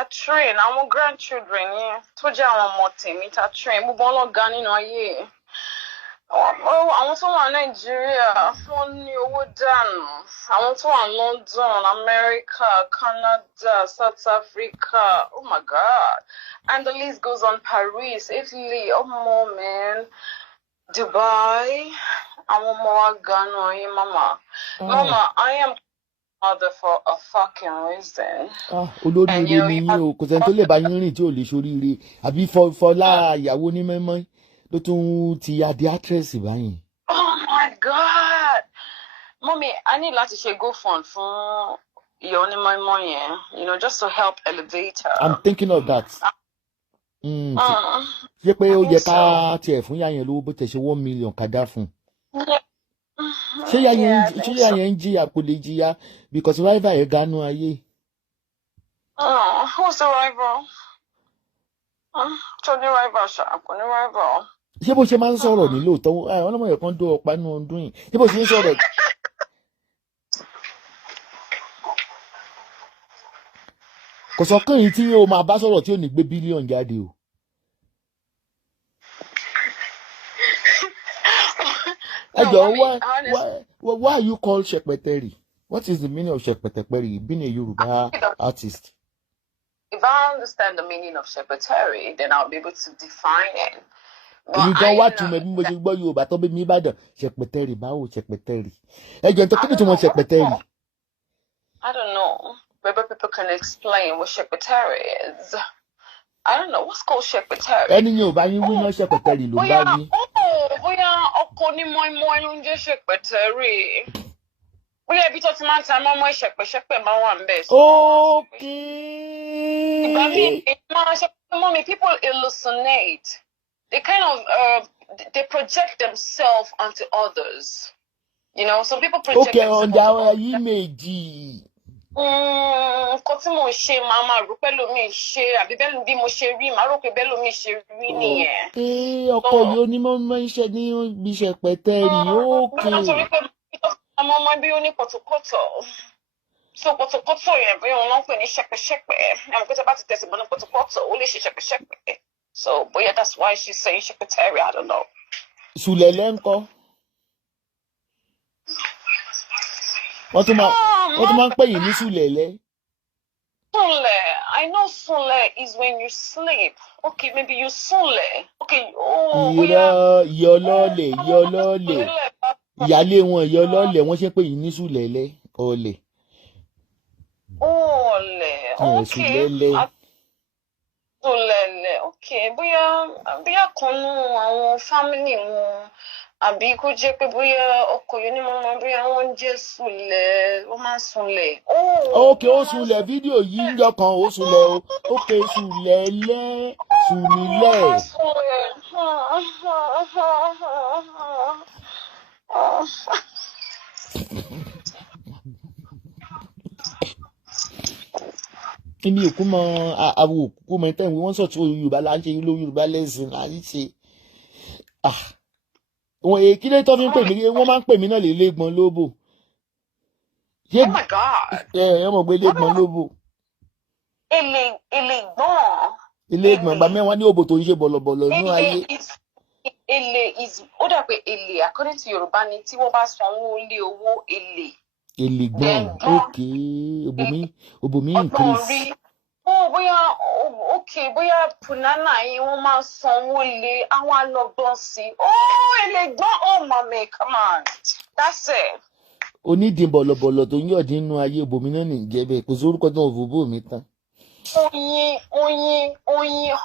ta train àwọn grandchildren yẹn tó jẹ́ àwọn ọmọ tèmi ta train gbogbo ọlọ́gá nínú ayé àwọn tó wà Nàìjíríà wọ́n ní owó dànù àwọn tó wà London, America, Canada, South Africa, oh my God, and the list goes on. Paris, Italy, man, Dubai. àwọn ọmọ wa ganu yín mama. Mama, I am mother for a fucking reason. Olórí ire ni yín o, kò sẹ́ni tó lè bá yín rìn tí ò lè ṣoríire. Àbí Fọlá ìyàwó ní mẹ́mọ́ ló tún ti ya di actress báyìí. Oh my God. Mommy, I need láti ṣe GoFund fún ìyá onímọ̀ yẹn, just to help elevate her. I'm thinking of that. Ṣé pé ó yẹ ká tiẹ̀ fún yàyẹn lówó bó tẹ̀ ṣe 1 million ká dá fún? Ṣé yàyẹn ń jìyà kò lè jìyà because rival yẹn ganu ayé. Who's the rival? Tó ní rival ṣá, kò ní rival. Ṣé bó ṣe máa ń sọ̀rọ̀ ní lóòótọ́ ọlọ́mọ yẹn kan dó ọ̀pá nínú ọdún yìí ṣé bó ṣe ń sọ̀rọ̀. Kò sọ kàn yín tí o máa bá sọ̀rọ̀ tí ò ní gbé bílíọ̀nù jáde o. Ẹ jọ̀ọ́ why you call Shekpeteri? What is the meaning of Shekpeteri being a Yoruba artist? If I understand the meaning of Shekpeteri, then I'll be able to define it. Èmi gan wá tún mọ̀ bí mo ṣe gbọ́ Yorùbá tó bí mi Ìbàdàn Shekpeteri báwo Shekpeteri. Ẹ jọ̀ọ́ tó kí ni tí mo Shekpeteri? I don't know. Maybe people can explain what Shekpeteri is. I don't know what's called Shekpeteri. Ẹni yẹn ò bá yín wí náà Shekpeteri ló bá yín. Bóyá ọkọ ní mọ́ínmọ́ín ló ń jẹ́ Shekpeteri. Bóyá ibi tó ti máa ń ta mọ́mọ́ ìṣẹ̀pẹ̀ṣẹ̀pẹ̀ máa wà ń bẹ̀. Okay. Ìgbà míì máa ṣe mọ́ mi, people hallucinate. They kind of they project themselves onto others. Some people project themselves. Okay, on their image. Nǹkan tí mo ṣe máa rò pé lómi ṣe àbí bẹ́ẹ̀ bí mo ṣe rí màá rò pé bẹ́ẹ̀ lómi ṣe rí nìyẹn. Ọkọ yìí onímọ̀ iṣẹ́ ní ibi Shekpeteri. Okay. Nítorí pé ọmọ ọmọ bí ó ní pọ̀tọ̀pọ̀tọ̀. So pọ̀tọ̀pọ̀tọ̀ yẹn bí wọn ń pè ní ṣẹ̀pẹ̀ṣẹ̀pẹ̀. Àwọn kẹta bá ti tẹ̀sí bọ́ ní pọ̀tọ̀pọ̀tọ̀ ó lè ṣe ṣẹ̀pẹ̀ṣẹ̀pẹ̀. So bóyá that's why she's saying Shekpeteri, I don't know. Sùlẹ̀lẹ̀ ńkọ́? Wọ́n tún máa ń pè yín ní Sùlẹ̀lẹ̀. Sunle, I know Sunle is when you sleep. Okay, maybe you Sunle. Okay, ìyá ọlọ́ọ̀lẹ̀. Ìyálé wọn ìyá ọlọ́ọ̀lẹ̀ wọ́n ṣe pé yín ní Sùlẹ̀lẹ̀ ọ̀lẹ̀. Okay. Sùlẹ̀lẹ̀, okay. Bóyá kan nú àwọn family wọn àbí kó jẹ́ pé bóyá ọkọ yìí ni mo mọ̀ bóyá wọ́n jẹ́ Sùlẹ̀, wọ́n máa Sùlẹ̀. Okay, ó Sùlẹ̀ fídíò yìí ń jọ kan ó Sùlẹ̀ o. Okay, Sùlẹ̀lẹ̀. Èmi òkú mọ àwọn òkú mọ ẹtẹ ìwé wọn sọ tí Yorùbá là ń ṣe ló Yorùbá lẹ́sìn là ń ṣe. Wọn èkí lè tọ́ fi ń pè mí wọ́n máa ń pè mí náà lè légbọn lóbò. Oh my God. Ẹ mọ̀ pé légbọn lóbò. Elégbọn gba mẹ́wàá ní òbò tó ń ṣe bọ̀lọ̀bọ̀lọ̀ inú ayé. Èlé is ó dà pé èlé according to Yorùbá ni tí wọ́n bá sanwó lé owó èlé. Èlé gbọ́n òbòmí increase. Bóyá punana yìí wọ́n máa sanwó lé àwọn alọ́gbọ́n sí. Èlé gbọ́n, mami, come on. That's it. Onídìí bọ̀lọ̀bọ̀lọ̀ tó ń yọ̀dí nínú ayé òbòmí náà ní ìjẹ́bẹ̀ kò sí orúkọ tó ń fòbó mi tán. Oyin,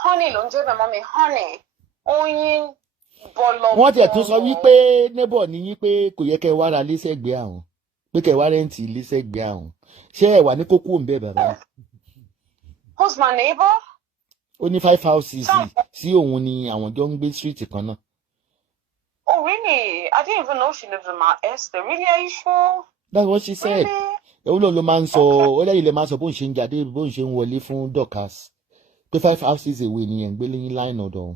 honey ló ń jẹ́ bẹ̀ mọ́mi, honey. Oyin bọ̀lọ̀bọ̀lọ̀. Wọ́n tiẹ̀ tún sọ wípé neighbor ní yín pé kò yẹ kẹ́ ẹ wá ra ilé sẹ́gbẹ̀ẹ́ àwọn pé kẹ́ ẹ wá rẹ́ǹtì ilé sẹ́gbẹ̀ẹ́ àwọn ṣé ẹ wà ní kókó ń bẹ̀ bàbá. Who's my neighbor? Ó ní 5 houses sí òun ni àwọn jọ ń gbé street kan náà. Oh really? I didn't even know she lives in my estate. Really, are you sure? That's what she said. Ewúlò ló máa ń sọ ó lẹ́yìn lè máa sọ bóun ṣe ń jáde bóun ṣe ń wọlé fún Dorcas pé 5 houses away nìyẹn gbé lẹ́yìn line ọ̀dọ̀.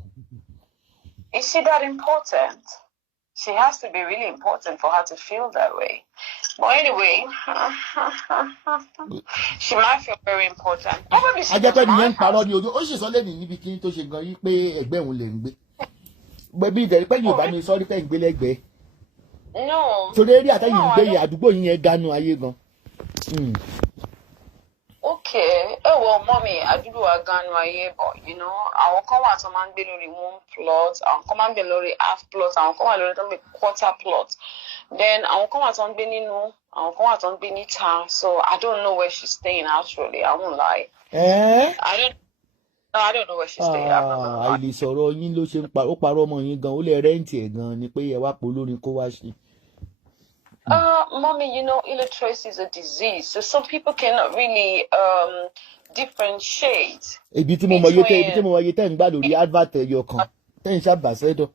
Is she that important? She has to be really important for her to feel that way. But anyway, she might feel very important. Probably she doesn't mind parọ́ ni ojú ó sì sọ lẹ́nu níbi kí n tó ṣe gan yí pé ẹgbẹ́ òun lè ń gbé. Bí ìdẹ̀rí pé Yorùbá mi sọ rí pé ń gbé lẹ́gbẹ̀ẹ́. No. Torí eré àtẹ̀yìn ń gbé yìí àdúgbò yìí yẹn ganu ayé gan. Okay. Oh well, mommy, àdúgbò wa ganu ayé, but you know, àwọn kan wà tó máa ń gbé lórí 1 plot, àwọn kan máa ń gbé lórí half plot, àwọn kan wà lórí tó ń gbé quarter plot. Then àwọn kan wà tó ń gbé nínú, àwọn kan wà tó ń gbé níta. So I don't know where she's staying actually. I won't lie. I don't know where she's staying. Àìlè sọ̀rọ̀ yín ló ṣe ń ó parọ́ ọmọ yín gan, ó lè rẹ́ǹtì ẹ̀ gan ni pé ẹ wá polórin kó wá ṣe. Mommy, you know, illiteracy is a disease, so some people cannot really differentiate. Ibi tí mo mọ iye tẹ́ ń gbà lórí advert ẹyọ kan tẹ́ ń ṣàbàṣẹ́dọ̀.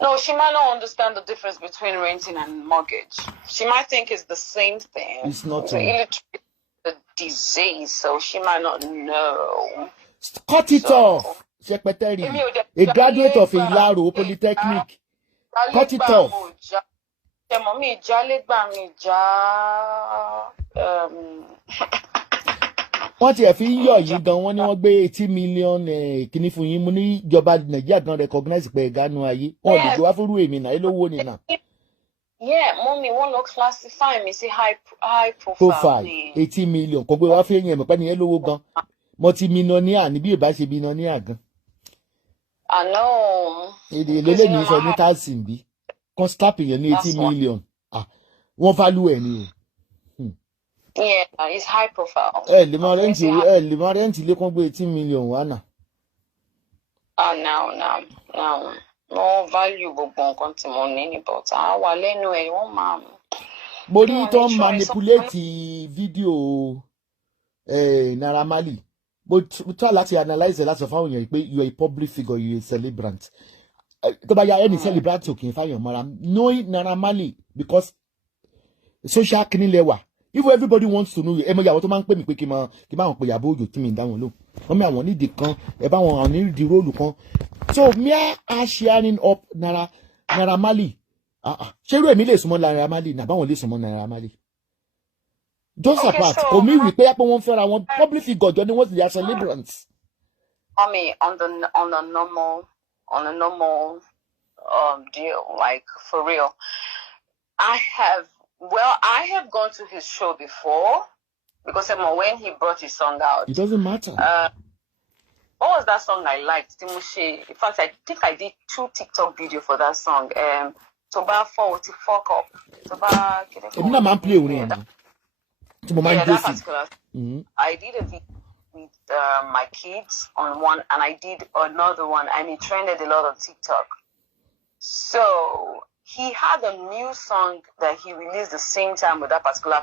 No, she might not understand the difference between renting and mortgage. She might think it's the same thing. It's not. Illiteracy is a disease, so she might not know. Cut it off, Secretary. A graduate of Ilaro Polytechnic. Cut it off. Wọ́n ti ẹ̀ fi ń yọ̀ yìí gan, wọ́n ní wọ́n gbé 80 million kìíní fún yín, mo ní ìjọba Nàìjíríà gan recognize pé ẹ̀gánu ayé wọ́n ò dìgbò wá fúrú èmi náà lówó ni náà. Yeah, mommy, wọ́n lọ classify mi sí high profile. 80 million kò gbé wá fún èèyàn mọ̀pẹ́ nìyẹn lówó gan, multi-millionaire ní bí ìbá ṣe billionaire gan. Àná. Èdè lélẹ̀ ní sọ ní táàsì bí kan slap èèyàn ní 80 million wọ́n value ẹ̀ ni o. Yeah, it's high profile. Lè máa rẹ́ǹtì ilé kan gbé 18 million wá náà. No. No value gbogbo nǹkan tí mo ní ní but wà lẹ́nu ẹ̀ wọ́n máa. Mo rí tó ń manipulate fídíò Naira Marley. Mo try láti analyse láti sọ fáwọn èèyàn pé you are a public figure, you are a celebrant. Tó bá ya ẹni celebrant ò kì í fáyàn mọ́ra. Knowing Naira Marley because social kìíní lẹ́wà. If everybody wants to know you, ẹ mọ ìyàwó tó máa ń pè mí pé kí n máa wọn pe Iyabo Ojo tí mi ń dá wọn lò. Wọ́n mi àwọn nídìí kan, ẹ bá wọn àwọn nídìí róòlù kan. So me are sharing up Naira Marley. Ṣé irú èmi lè súnmọ́ Naira Marley ní àbáwọn lè súnmọ́ Naira Marley? Just apart, kò mí wí pé wọ́n fẹ́ra wọn public figure jọ ni wọ́n ti di celebrants. I mean, on the normal deal, like for real, I have gone to his show before because when he brought his song out. It doesn't matter. What was that song I liked? In fact, I think I did 2 TikTok videos for that song. Toba 40 fuck up. Toba. I'm not play with him. That particular. I did a video with my kids on one, and I did another one, and it trended a lot on TikTok. So he had a new song that he released the same time with that particular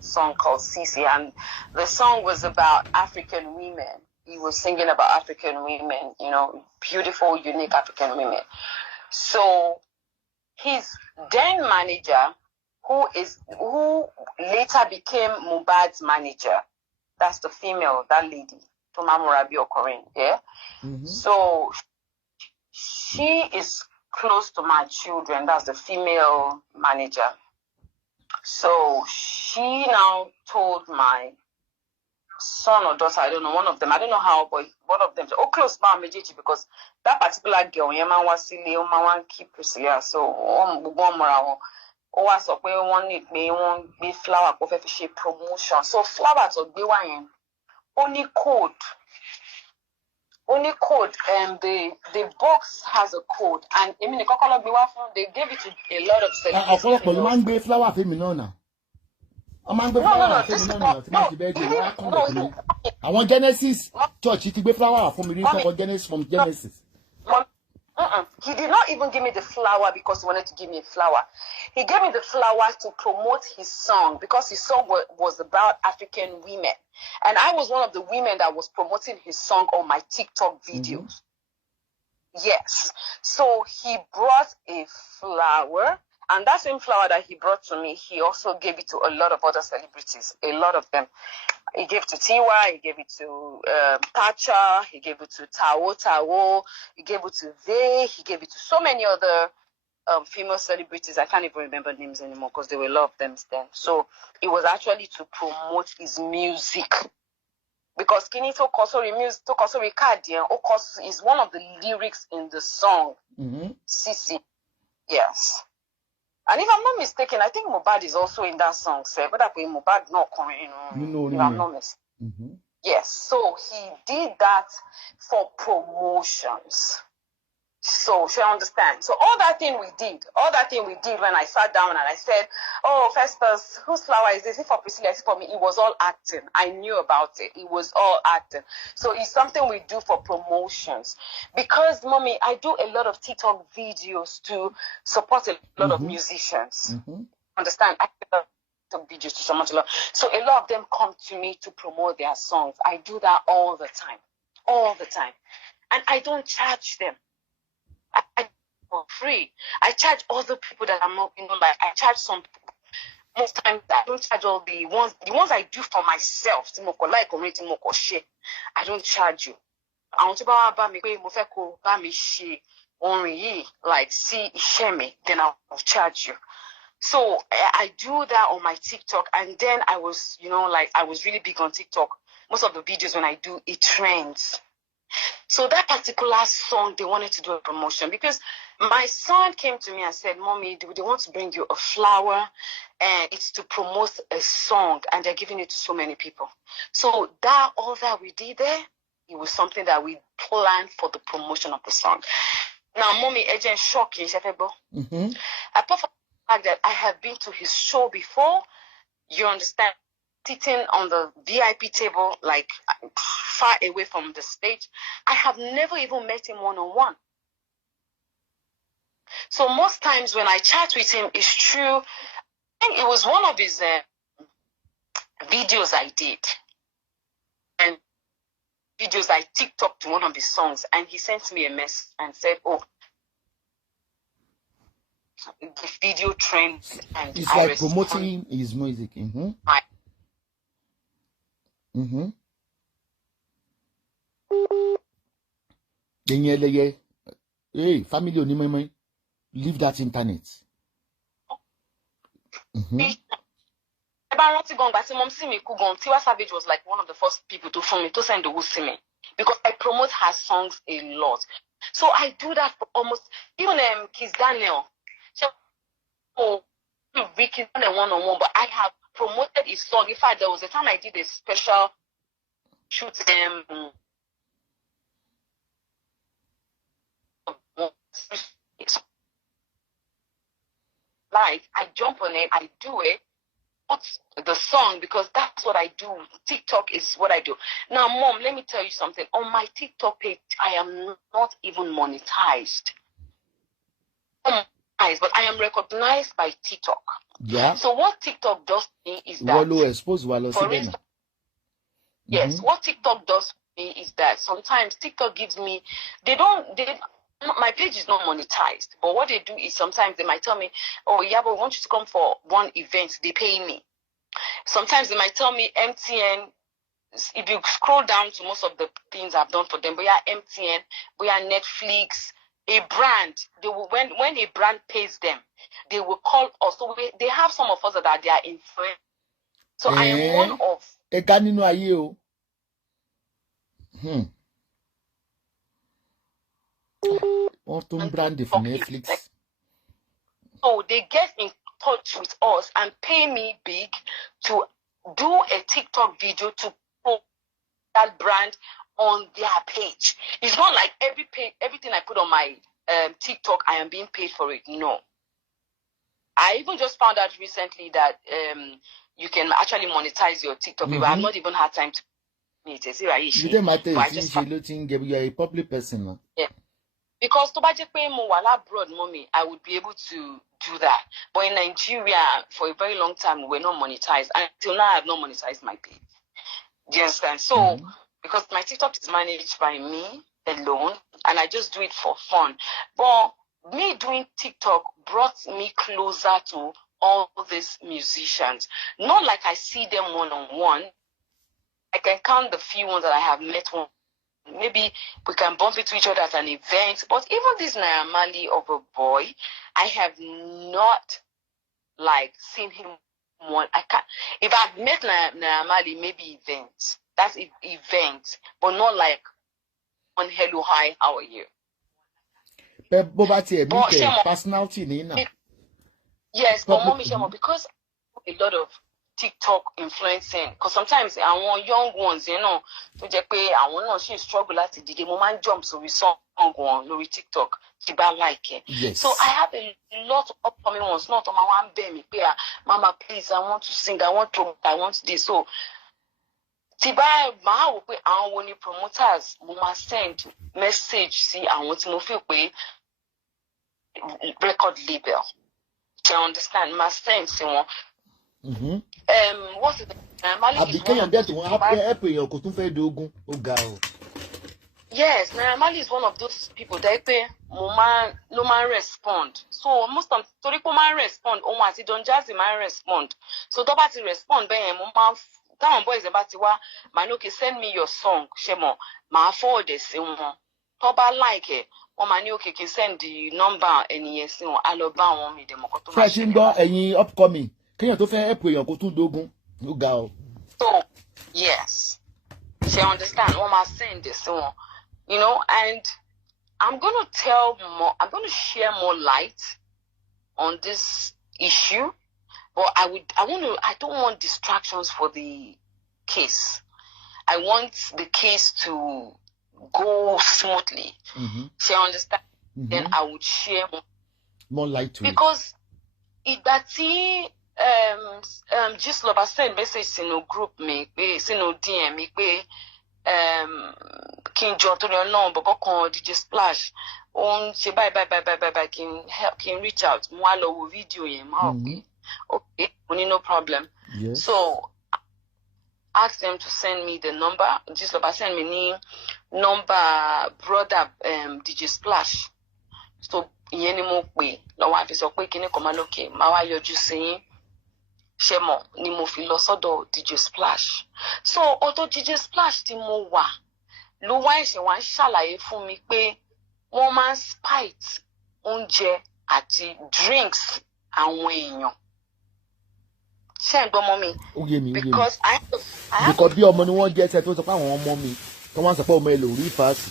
song called Sisi, and the song was about African women. He was singing about African women, you know, beautiful, unique African women. So his then manager, who later became Mohbad's manager, that's the female, that lady, Toma Murabi Okorin, yeah? Mm-hmm. So she is close to my children, that's the female manager. So she now told my son or daughter, I don't know, one of them, I don't know how, but one of them, close by Mejeji, because that particular girl, Yema Wasile, Omawan keep Priscilla, so was up where one need me, one be flower of shape promotion. So flower to be one only code, and the box has a code, and I mean the Kokolo they gave it to a lot of celebrities. I want Genesis Church. He gave flower for me. Genesis from Genesis. He did not even give me the flower because he wanted to give me a flower. He gave me the flower to promote his song because his song was about African women. And I was one of the women that was promoting his song on my TikTok videos. Mm-hmm. Yes. So he brought a flower And that same flower that he brought to me, he also gave it to a lot of other celebrities, a lot of them. He gave it to Tiwa, he gave it to Pacha, he gave it to Tawo, he gave it to Vey, he gave it to so many other female celebrities. I can't even remember names anymore because there were a lot of them then. So it was actually to promote his music. Because Kinito Kosori music, Kosori Kadian, is one of the lyrics in the song. Sisi. Yes. And if I'm not mistaken, I think Mohbad is also in that song. But that way Mohbad not coming, if I'm not mistaken. Yes. So he did that for promotions. So she understand. So all that thing we did when I sat down and I said, oh, Festus, whose flower is this? Is it for Priscilla? Is it for me? It was all acting. I knew about it. It was all acting. So it's something we do for promotions. Because, mommy, I do a lot of TikTok videos to support a lot of musicians. Understand? I do a lot of videos to support a lot. So a lot of them come to me to promote their songs. I do that all the time. All the time. And I don't charge them. I for free. I charge other people that I'm not, like I charge some people. Most times I don't charge all the ones I do for myself. I don't charge you. I want to buy me like see me, then I'll charge you. So I do that on my TikTok, and then I was, I was really big on TikTok. Most of the videos when I do, it trends. So that particular song, they wanted to do a promotion because my son came to me and said, Mommy, they want to bring you a flower and it's to promote a song and they're giving it to so many people. So all that we did there, it was something that we planned for the promotion of the song. Now, Mommy, agent shocking, apart from the fact that I have been to his show before, you understand, sitting on the VIP table, like far away from the stage. I have never even met him one-on-one. So most times when I chat with him, it's true. I think it was one of his videos I did. And videos I TikTok to one of his songs. And he sent me a message and said, oh, the video trend. And it's like promoting his music. Hey, family only leave that internet. Tiwa Savage was like one of the first people to phone me to send the who see me because I promote her songs a lot. So I do that for almost even Kiss Daniel. We can one-on-one, but I have promoted his song. In fact, there was a time I did a special shoot like I jump on it, I do it, the song, because that's what I do. TikTok is what I do. Now, Mom, let me tell you something. On my TikTok page, I am not even monetized. But I am recognized by TikTok. Yeah. So what TikTok does for me is that, for instance, yes, what TikTok does for me is that sometimes TikTok gives me, my page is not monetized, but what they do is sometimes they might tell me, oh, Iyabo, we want you to come for one event, they pay me. Sometimes they might tell me MTN, if you scroll down to most of the things I've done for them, we are MTN, we are Netflix, a brand, they will, when a brand pays them, they will call us. So they have some of us that they are influenced. So I am one of. Brand for Netflix. So they get in touch with us and pay me big to do a TikTok video to promote that brand on their page. It's not like everything I put on my TikTok, I am being paid for it. No. I even just found out recently that you can actually monetize your TikTok. But I've not even had time to meet it. You don't matter if you are a public person. Yeah. Because to budget pay more while abroad, Mommy, I would be able to do that. But in Nigeria, for a very long time, we're not monetized. Until now, I have not monetized my page. Do you understand? So, because my TikTok is managed by me alone, and I just do it for fun. But me doing TikTok brought me closer to all these musicians. Not like I see them one-on-one. I can count the few ones that I have met one. Maybe we can bump into each other at an event. But even this Naira Marley of a boy, I have not seen him one. I can't. If I've met Naira Marley, maybe events. That's event, but not like on hello, hi, how are you? But personality, Nina. Yes, but mommy Shemo, because a lot of TikTok influencing, because sometimes I want young ones, to I want not she struggle at the moment jump so we saw on Lori TikTok, like it. Yes. So I have a lot of upcoming ones, not on my one baby, Mama, please, I want to sing, I want this. So Tiba ma pe àwọn ni promoters mo ma send message sí àwọn tí mo feel pé record label. Do you understand? Ma send sí wọn. What's it? Yes, Naira Marley is one of those people that pay no man respond. So most of torí pé man respond, ohun àti Don Jazzy man respond. So tó bá ti respond bẹ́ẹ̀ mo man táwọn boys about ti wá Manoke send me your song Shemo ma forward it sí wọn. Tó bá like it wọ́n máa ní okay kí send the number ẹnìyẹn sí wọn á lọ bá wọn mi dẹ̀ mọ̀ kó tó máa ṣe. Fẹ́ ti ń gbọ́ ẹ̀yin upcoming kéèyàn tó fẹ́ help èèyàn kó tún dógún ó ga o. So yes, she understand wọ́n máa send this sí wọn, and I'm going to share more light on this issue. But I don't want distractions for the case. I want the case to go smoothly. She understand? Then I would share more light to it. Because just love I send message in a group me, in a DM me, King John to the number, DJ Splash. Say bye, can reach out. Mwalo video okay, no problem. Yes. So ask them to send me the number. Just about send me number brother DJ Splash. So yeni mo pe lo wa fi sọ pé kíní kan ma lókè ma wá yọjú sí Shemo ni mo fi lọ sọ́dọ̀ DJ Splash. So ọ̀dọ̀ DJ Splash tí mo wà ló wá ẹ̀ṣẹ̀ wá ń ṣàlàyé fún mi pé wọ́n máa ń spite oúnjẹ àti drinks àwọn èèyàn. Because I have because bí ọmọ ni wọ́n jẹ́ tó sọ pé àwọn ọmọ mi tó wọ́n sọ pé ọmọ ẹ lò rí fàásì.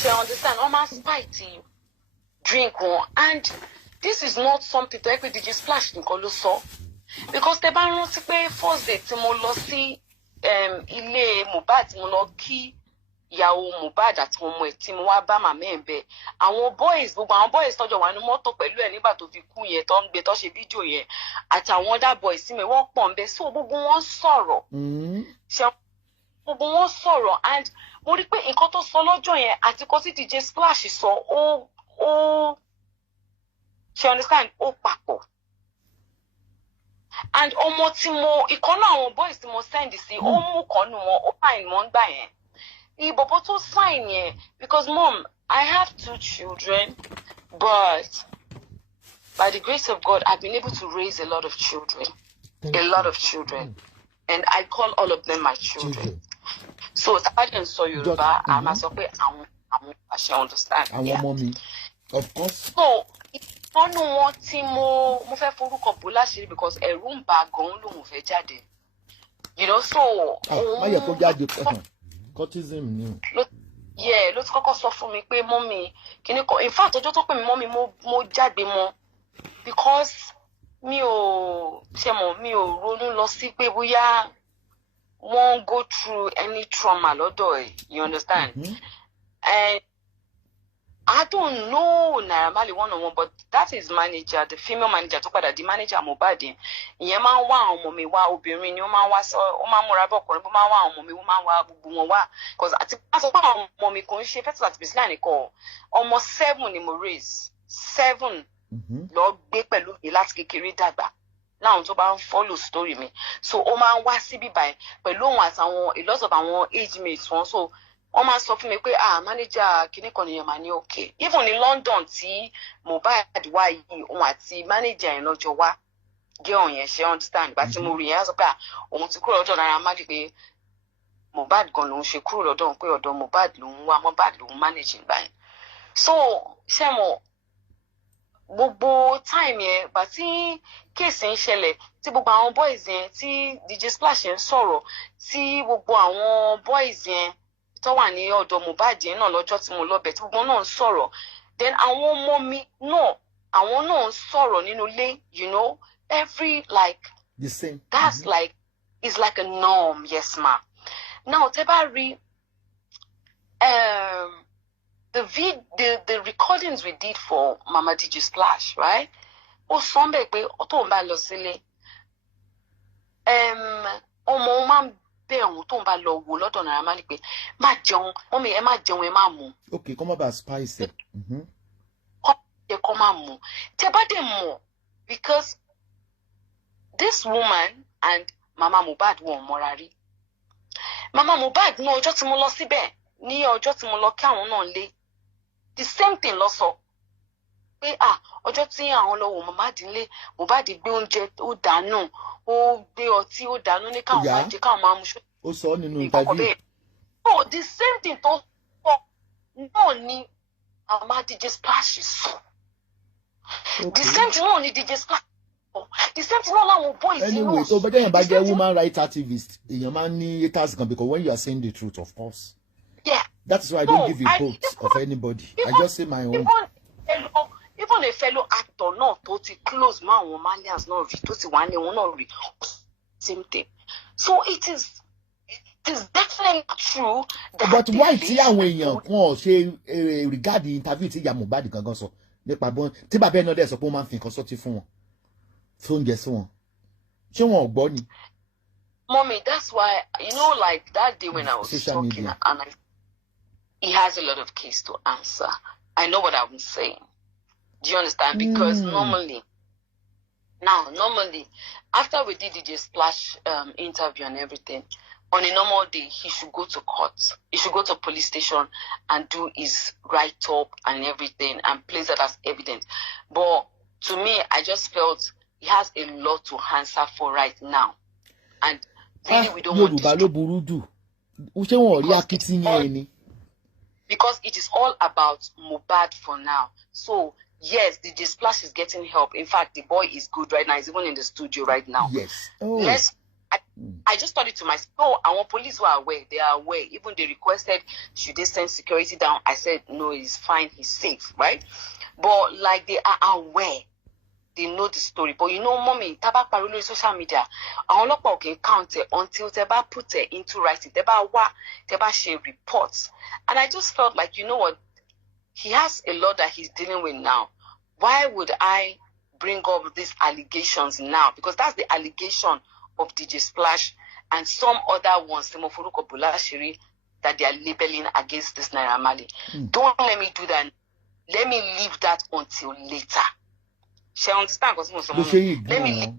She understand wọ́n máa spite drink wọn, and this is not something tó yẹ pé DJ Splash nìkan ló sọ. Because tẹ́ bá rántí pé first day tí mo lọ sí ilé Mohbad tí mo lọ kí ìyàwó Mohbad àti ọmọ ẹ̀ tí mo wá bá màmá ẹ̀ bẹ̀, gbogbo àwọn boys tọ́jọ́ wà ní mọ́tò pẹ̀lú ẹ̀ nígbà tó fi kú yẹn tó ń gbé tó ṣe fídíò yẹn àtàwọn other boys sí mi wọ́n pọ̀ ń bẹ, so gbogbo wọn sọ̀rọ̀ gbogbo wọn sọ̀rọ̀, and mo rí pé nǹkan tó sọ lọ́jọ́ yẹn àti kó tí DJ Splash sọ ó she understand ó papọ̀. And ọmọ tí ìkànnà àwọn boys tí mo send sí ó mú kànnù wọn ó fine mọ́ ń gbà yẹn. Ìbọ̀bọ̀ tó sign yẹn, because mom, I have 2 children, but by the grace of God, I've been able to raise a lot of children. And I call all of them my children. So, I didn't say Yoruba, I must say, I should understand. Mommy, of course. So, ọ̀nà wọn tí mo fẹ́ forúkọ bò láṣìírí because ẹ̀rù ń bà gan-an lòun fẹ́ jáde. So. Má yẹ kó jáde cortism ni. Ló ti kọ́kọ́ sọ fún mi pé mọ́mì kíní kan, in fact ọjọ́ tó pè mí mọ́mì mo jágbe mọ́ because mi ò ronú lọ sí pé bóyá wọ́n go through any trauma lọ́dọ̀ ẹ̀, you understand? And I don't know Naira Marley one-on-one, but that is manager, the female manager tó padà di manager Mohbad. Ìyẹn máa ń wá àwọn ọmọ mi wá, obìnrin ni ó máa ń wá ó máa ń múra bọ́ ọkùnrin, bó máa ń wá àwọn ọmọ mi, ó máa ń wá gbogbo wọn wá. Because àti pásọ pé àwọn ọmọ mi kò ń ṣe festival àti bísílà nìkan, ọmọ 7 ni mo raise, 7 lọ gbé pẹ̀lú mi láti kékeré dàgbà. Láwọn tó bá ń follow story mi. So ó máa ń wá síbí báyìí pẹ̀lú òun àtàwọn a lot of àwọn age mates wọn. So wọ́n máa sọ fún mi pé manager kìíní kan nìyẹn máa ní okay. Even in London tí Mohbad wá yìí òun àti manager yẹn lọ́jọ́ wá girl yẹn ṣe understand ìgbà tí mo rí yẹn sọ pé òun ti kúrò lọ́dọ̀ Naira Marley pé Mohbad gan lòun ṣe kúrò lọ́dọ̀ òun pé ọ̀dọ̀ Mohbad lòun wá Mohbad lòun manage ìgbà yẹn. So ṣé mo gbogbo time yẹn gbà tí kéèsì ń ṣẹlẹ̀ tí gbogbo àwọn boys yẹn tí DJ Splash yẹn sọ̀rọ̀ tí gbogbo àwọn boys yẹn tó wà ní ọ̀dọ̀ Mohbad yẹn náà lọ́jọ́ tí mo lọ bẹ̀ tí gbogbo náà ń sọ̀rọ̀ then àwọn ọmọ mi náà àwọn náà ń sọ̀rọ̀ nínú ilé you know every like the same. That's like it's like a norm, yes ma. Now tẹ́ bá rí the recordings we did for Mama DJ Splash, right? Ó sọ bẹ́ẹ̀ pé tó ń bá lọ sílé ọmọ máa ń bẹ̀ òun tó ń bá lọ wò lọ́dọ̀ Naira Marley pé má jẹun mọ́mí ẹ má jẹun ẹ má mu. Okay, come about spice. Kọ́ má mu. Tẹ́ bá dẹ̀ mọ̀ because this woman and Mama Mohbad wọ́n mọ́ra rí. Mama Mohbad ní ọjọ́ tí mo lọ síbẹ̀ ní ọjọ́ tí mo lọ kí àwọn náà lé the same thing lọ sọ pé ọjọ́ tí àwọn lọ wò Mohbad nílé Mohbad gbé oúnjẹ ó dànù ó gbé ọtí ó dànù ní káwọn máa jẹ káwọn máa mú ṣó. Ó sọ nínú interview. Oh, the same thing tó sọ náà ni Mama DJ Splash sọ. The same thing náà ni DJ Splash. The same thing all boys. Anyway, so but then by the woman rights activist, your man haters can because when you are saying the truth, of course. Yeah. That's why I don't give you quotes of anybody. I just say my own. Even a fellow actor, no, totally close man, Malians, no, totally one, no, same thing. So it is definitely true. But why when you say regarding the interview, tí ya Mohbad gangan sọ nípa bon tí bàbá ẹ náà dẹ̀ sọ pé ó máa ń fi nǹkan sọ́tí fún wọn. Mommy, that's why, you know, like that day when I was social talking, media. and he has a lot of case to answer. I know what I'm saying. Do you understand? Because normally, after we did DJ Splash interview and everything, on a normal day, he should go to court. He should go to police station and do his write-up and everything and place that as evidence. But to me, I just felt he has a lot to answer for right now. And really we don't want this because it is all about Mohbad for now. So yes, DJ Splash is getting help. In fact, the boy is good right now. He's even in the studio right now. Yes. I just thought it to myself. Oh, our police were aware. They are aware. Even they requested, should they send security down? I said, no, he's fine. He's safe, right? But like they are aware. They know the story. But you know, mommy, taba parolo social media. Àwọn ọlọ́pàá can count it until teba put it into writing. Teba share reports. And I just felt like, you know what? He has a lot that he's dealing with now. Why would I bring up these allegations now? Because that's the allegation of DJ Splash and some other ones, Semofuruko Bulashiri, that they are labeling against this Naira Marley. Don't let me do that. Let me leave that until later. She understand because let me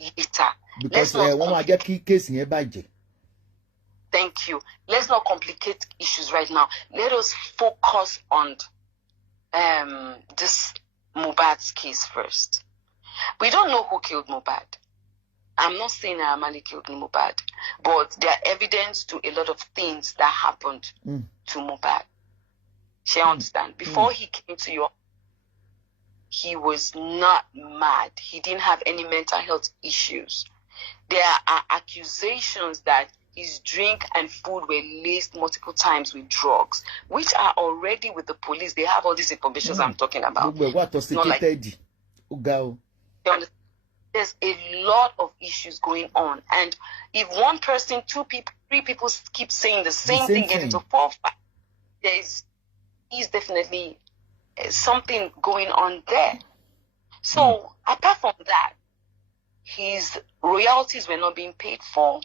later. Because when I get case in budget. Thank you. Let's not complicate issues right now. Let us focus on this Mohbad's case first. We don't know who killed Mohbad. I'm not saying Imole killed Mohbad, but there are evidence to a lot of things that happened to Mohbad. She understand. Before he came to your, he was not mad. He didn't have any mental health issues. There are accusations that his drink and food were laced multiple times with drugs, which are already with the police. They have all these information I'm talking about. There's a lot of issues going on. And if one person, two people, three people keep saying the same thing, getting to 4 or 5, there's definitely something going on there. So apart from that, his royalties were not being paid for.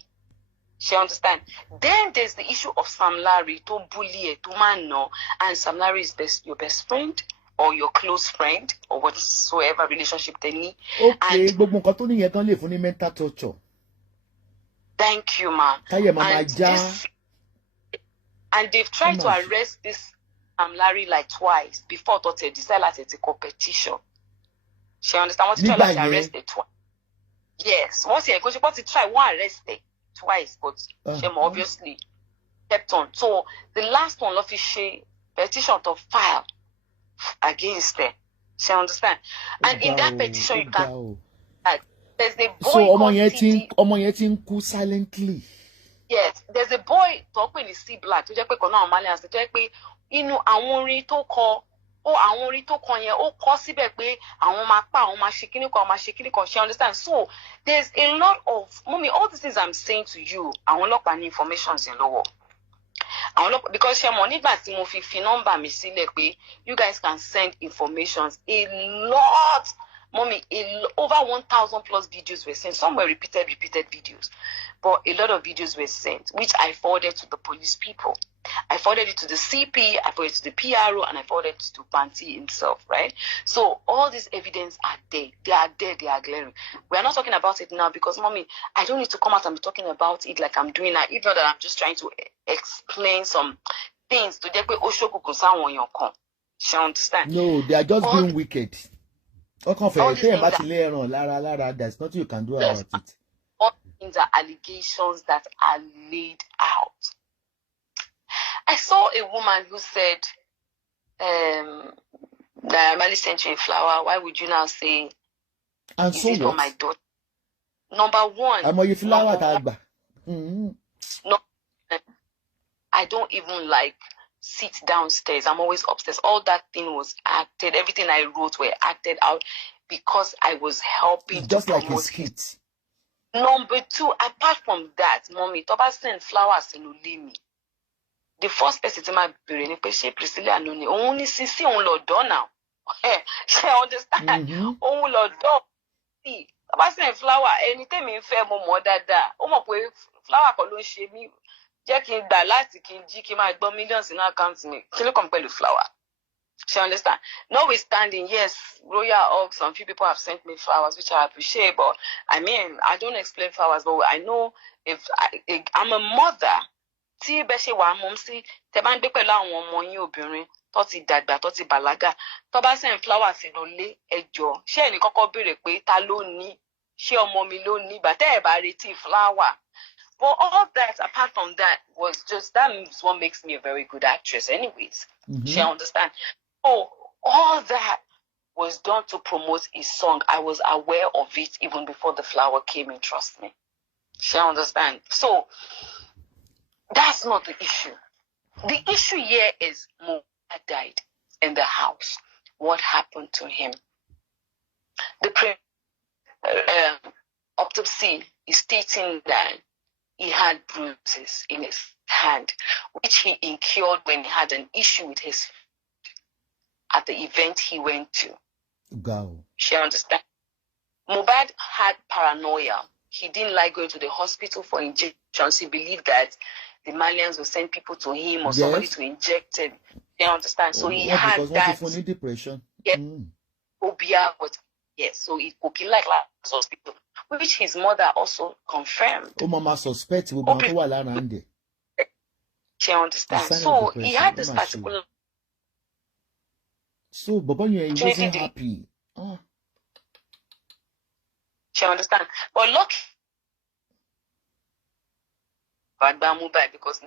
She understand. Then there's the issue of Sam Larry, to bully, to man no, and Sam Larry is your best friend or your close friend or whatsoever relationship they need. Okay, but mental torture. Thank you, ma. And they've tried to arrest this Larry like twice before they decided to take a petition. She understand what to try to arrest it twice. Yes, once you try one arrested twice, but she obviously kept on. So the last one of she petition to file against them. She understand? And in that petition you can there's a boy called silently. Yes, there's a boy talking in C Black to jẹ́ pé kono Malians to jẹ́ pé inú àwọn orin tó kọ àwọn orin tó kọ yẹn ó kọ síbẹ̀ pé àwọn máa pa àwọn máa ṣe kíní kan she understand. So there's a lot of mommy, all these things I'm saying to you àwọn ọlọ́pàá ní informations in lọ́wọ́. Because she mo nígbà tí mo fi number mi sílẹ̀ pé you guys can send informations, a lot. Mommy, over 1,000 plus videos were sent. Some were repeated videos. But a lot of videos were sent, which I forwarded to the police people. I forwarded it to the CP, I forwarded it to the PRO, and I forwarded it to Banti himself, right? So all this evidence are there. They are there, they are glaring. We are not talking about it now because, mommy, I don't need to come out and be talking about it like I'm doing now, even that I'm just trying to explain some things to Dekwe Oshoku Kusa. She understand? No, they are just being wicked. There's nothing you can do about it. All things are allegations that are laid out. I saw a woman who said, I Mali sent you a flower. Why would you now say, and is so it for my daughter? Number one. No, I don't even like sit downstairs. I'm always upstairs. All that thing was acted. Everything I wrote were acted out because I was helping just to like promote his skit. Number two, apart from that, mommy, Toba send flowers in Ulimi. The first person to my brain, Priscilla Nuni, only see on Lord now. She understand? Oh Lord, see, Toba send flower, anything in fair more dada. Flower colon she me. Jackie Dalati can Jiki my millions in our account me. Can you compare the flower? She understand. Notwithstanding, yes, Royal Oaks, some few people have sent me flowers, which I appreciate, but I mean, I don't explain flowers, but I know if I'm a mother, tí bẹ́ ṣe wà mọ́ sí, tẹ́ bá ń gbé pẹ̀lú àwọn ọmọ yín obìnrin tó ti dàgbà, tó ti bàlágà, tó bá send flowers sínú ilé, ẹ jọ̀ọ́, ṣé ẹnì kọ́kọ́ béèrè pé ta ló ní, ṣé ọmọ mi ló ní, ìgbà tẹ́ ẹ bá retí flower. But all that, apart from that, was just, that is what makes me a very good actress anyways. She understand? Oh, all that was done to promote his song. I was aware of it even before the flower came in, trust me. She understand? So, that's not the issue. The issue here is Mohbad died in the house. What happened to him? The autopsy is stating that he had bruises in his hand, which he incurred when he had an issue with his at the event he went to. Go. She understand? Mohbad had paranoia. He didn't like going to the hospital for injections. He believed that the Malians will send people to him or somebody to inject him. You understand? So he had that depression. Yeah, phobia, but yes, so he could be like hospital, which his mother also confirmed. Mama suspect she understands. So he had this particular. So Baba, he wasn't happy. Oh. She understand. But look, because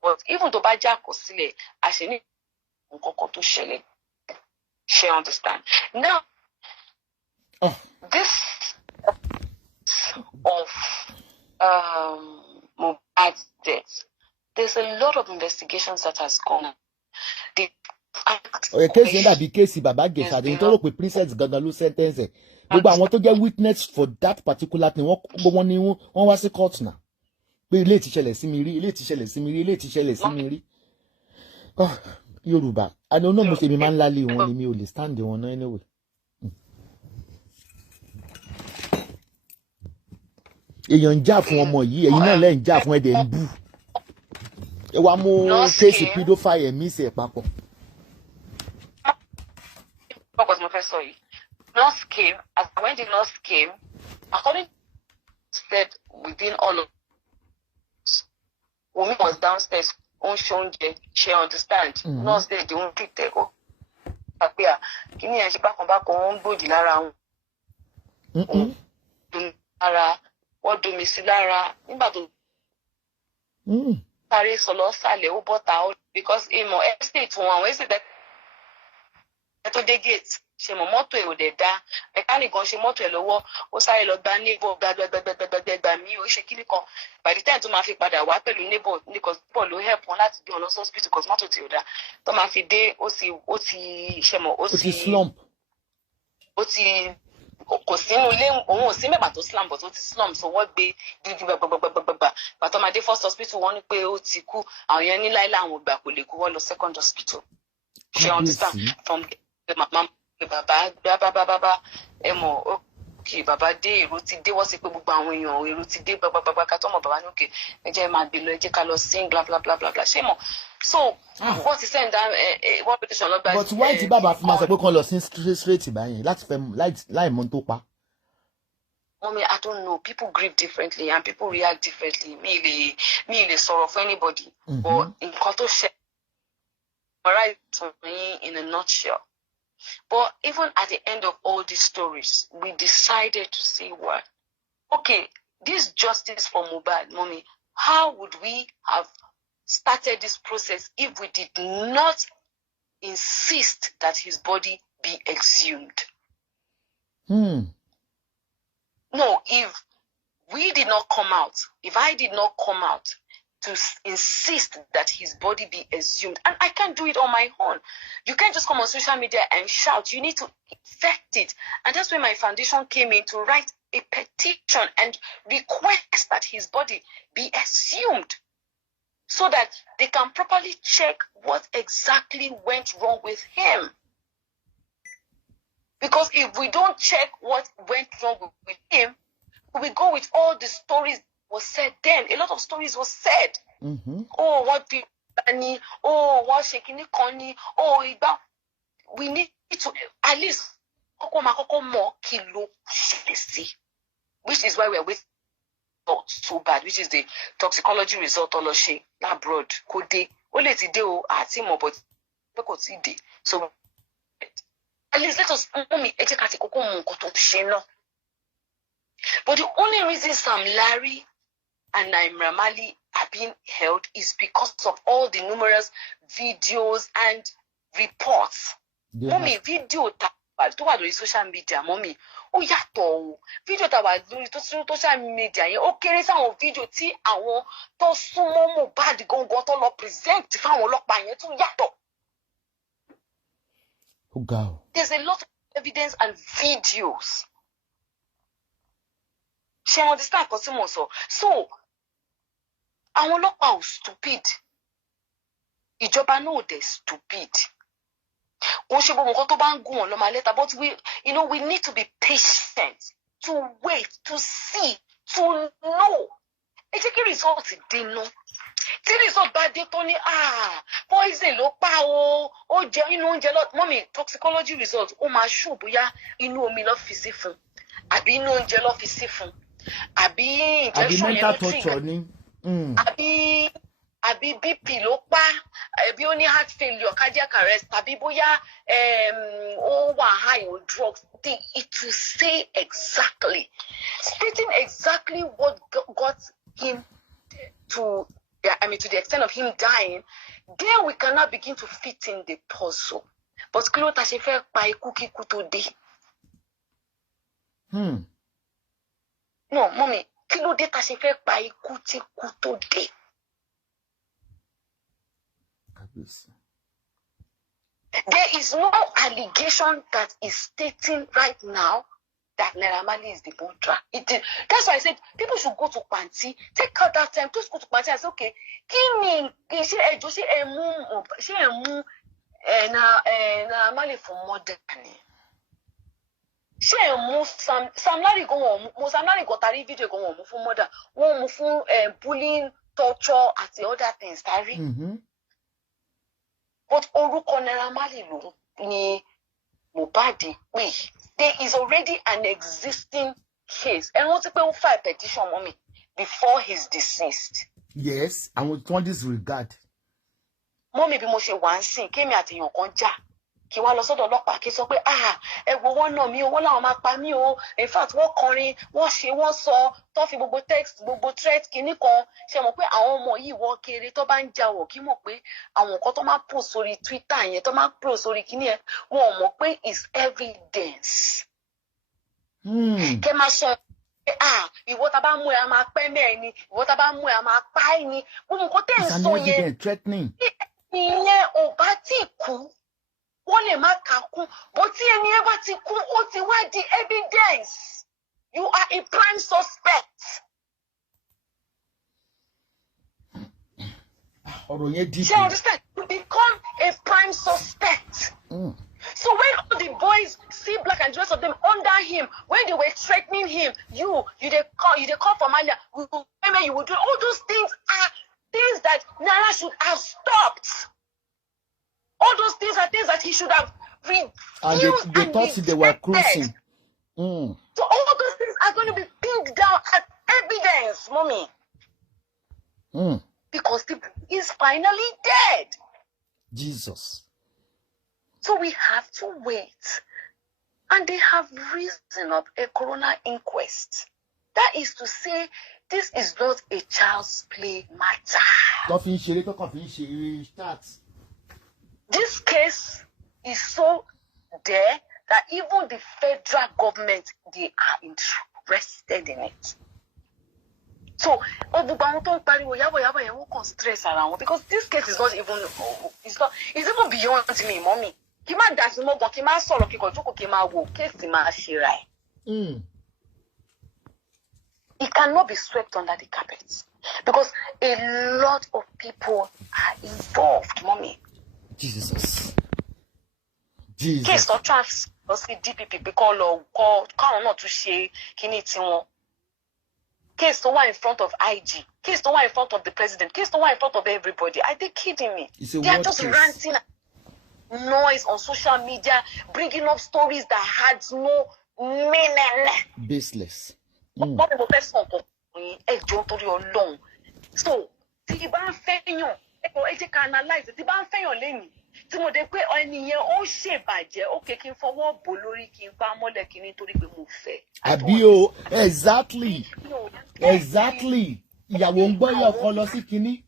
but even though she understand. Now, this of Mohbad's death, there's a lot of investigations that has gone on. Case Baba Gesha, they told me Princess Gagalu sentence. But I want to get witness for that particular thing. One was a court now. But late Simiri. Oh, Yoruba. I don't know Muslim man lali one me only stand the one anyway. Èyàn jà fún ọmọ yìí, ẹ̀yin náà lẹ́ ń jà fún ẹ̀dẹ̀ ń bú. Ẹ wá mú case pedophile mi ṣe papọ̀. Because my first story, nurse came. As when the nurse came, according to said within all of Woman was downstairs on shonje, she understand. Nurse there the only treat there. Oh, apia. Kini en se back on body lára wọn. Lára, wọ́n domi sí lára. Nígbà tó sáré sọ̀lọ́ sàlẹ̀ ó bọ́ta because estate wọn àwọn estate tó dé gate ṣe mọ̀ mọ́tò ẹ̀ ò dẹ̀ dá mechanic kan ṣe mọ́tò ẹ̀ lọ́wọ́ ó sáré lọ gba neighbor gbàgbà mí ó ṣe kíní kan by the time tó máa fi padà wá pẹ̀lú neighbor because neighbor ló help wọn láti gbé wọn lọ sí hospital because mọ́tò tí ò dá tó máa fi dé ó ti ṣe mọ̀ ó ti slump kò sínú ilé òun ò sí mẹ́bàá tó slump but ó ti slump so wọ́n gbé dídí gbàgbàgbàgbàgbà bàtọ́ máa dé first hospital wọ́n ní pé ó ti kú àwọn yẹn ní láìláì àwọn ògbà kò lè kú wọ́n lọ second hospital ṣe understand from the mama bàbá ẹ mọ̀ òkè bàbá dé èrò ti dé wọ́n sì pé gbogbo àwọn èèyàn èrò ti dé gbàgbàgbàgbà ká tọ́mọ̀ bàbá ní òkè ẹ jẹ́ máa gbé lọ ẹ jẹ́ ká lọ sing bla bla bla bla bla ṣé mọ̀ so wọ́n ti send down one petition lọ́gbà. but why ti bàbá fi máa sọ pé kàn lọ sí straight báyìí láti fẹ́ láì mọ tó pa. Mommy, I don't know. People grieve differently and people react differently. Me lè sọ̀rọ̀ for anybody. But nǹkan tó ṣe right to me in a nutshell. But even at the end of all these stories, we decided to say what? Okay, this justice for Mohbad, Mommy, how would we have started this process if we did not insist that his body be exhumed? No, if we did not come out, if I did not come out to insist that his body be exhumed, and I can't do it on my own. You can't just come on social media and shout. You need to effect it. And that's when my foundation came in to write a petition and request that his body be exhumed so that they can properly check what exactly went wrong with him. Because if we don't check what went wrong with him, we go with all the stories was said then. A lot of stories was said. Oh, what people, oh, what shaking Connie, oh, we need to at least more kilo, which is why we are waiting so bad, which is the toxicology result all she abroad. Could they only today or at him or but so at least let us but the only reason Sam Larry and Naim Ramali are being held is because of all the numerous videos and reports. Mommy, video tó wà lórí social media, mommy, ó yàtọ̀ o. Video tá wà lórí social media yẹn ó kéré sáwọn video tí àwọn tó súnmọ́ Mohbad gangan tó lọ present fáwọn ọlọ́pàá yẹn tún yàtọ̀. There's a lot of evidence and videos. She understand so. So, àwọn ọlọ́pàá ò stupid. Ìjọba náà they're stupid. But we, we need to be patient, to wait, to see, to know. Ẹ jẹ́ kí result dé ná. Tí result bá dé tó ní poison ló pa o, ó jẹ inú oúnjẹ lọ. Mommy, toxicology result ó máa show bóyá inú omi ló fi sí fún, àbí inú oúnjẹ ló fi sí fún, àbí injection yẹn ló trigger, àbí BP ló pa, àbí ó ní heart failure, cardiac arrest, àbí bóyá ó wà high on drugs. It will say exactly, stating exactly what got him to the extent of him dying. Then we cannot begin to fit in the puzzle. But kí ló ta ṣe fẹ́ pa ikú kíkú tó dé? No, mommy, kí ló dé ta ṣe fẹ́ pa ikú tí kú tó dé? There is no allegation that is stating right now that Naira Marley is the murderer. That's why I said people should go to Panti, take out that time, just go to Panti and say, okay, Naira Marley for murder. Sam Larry go tari video go for murder, one for bullying, torture, and the other things. But orúkọ Naira Marley ló ní Mohbad pé there is already an existing case. And wọ́n ti pé ó file petition mommy before he's deceased. Yes, I want disregard. Mọ́mì bí mo ṣe wà ń sìn kémi àtèèyàn kan jà kí wá lọ sọ́dọ̀ ọlọ́pàá kí sọ pé ẹ wo wọ́n náà mí o wọ́n làwọn máa pa mí o in fact wọ́n kọrin wọ́n ṣe wọ́n sọ tó fi gbogbo text gbogbo threat kinní kan ṣe mọ̀ pé àwọn ọmọ yìí wọ́n kéré tó bá ń jà wọ̀ kí mọ̀ pé àwọn nǹkan tó máa post sórí Twitter yẹn tó máa post sórí kinní yẹn wọn ò mọ̀ pé is evidence. Kẹ́ máa sọ pé ìwọ tá bá mú ẹ a máa pẹ́ mẹ́ẹ̀ ni ìwọ tá bá mú ẹ a máa pa ẹ ni gbogbo nǹkan tẹ̀ ń sọ yẹn ìyẹn ò bá tí kú wọ́n lè má kà kún bó tí ẹni ẹ bá ti kú ó ti wá di evidence you are a prime suspect. ọ̀rọ̀ yẹn deep. Ṣé you understand? You become a prime suspect. So when all the boys see Black and the rest of them under him, when they were threatening him, you they call for money, you will do all those things are things that Naira should have stopped. All those things are things that he should have refused. And they thought they were cruising. So all those things are going to be pinned down as evidence, Mommy. Because he's finally dead. Jesus. So we have to wait. And they have risen up a coroner inquest. That is to say, this is not a child's play matter. This case is so there that even the federal government, they are interested in it. So, stress around because this case is not even, it's even beyond me, Mommy. It cannot be swept under the carpet because a lot of people are involved, Mommy. Jesus. Case not trans DPP because call not to share kiniti. Case to one in front of IG. Case to one in front of the president. Case to one in front of everybody. Are they kidding me? They are just ranting noise on social media, bringing up stories that had no meaning. Baseless. So, tí bá ń fẹ́yàn, ẹ jẹ́ ká analyze, tí bá ń fẹ́yàn lẹ́yìn, tí mo dé pé ẹnìyẹn ó ṣèbàjẹ́, ó kí n fọwọ́ bò lórí kí n pa mọ́lẹ̀ kí nítorí pé mo fẹ́. Àbí o, exactly. Ìyàwó ń gbọ́ yọ̀ kan lọ sí kinní.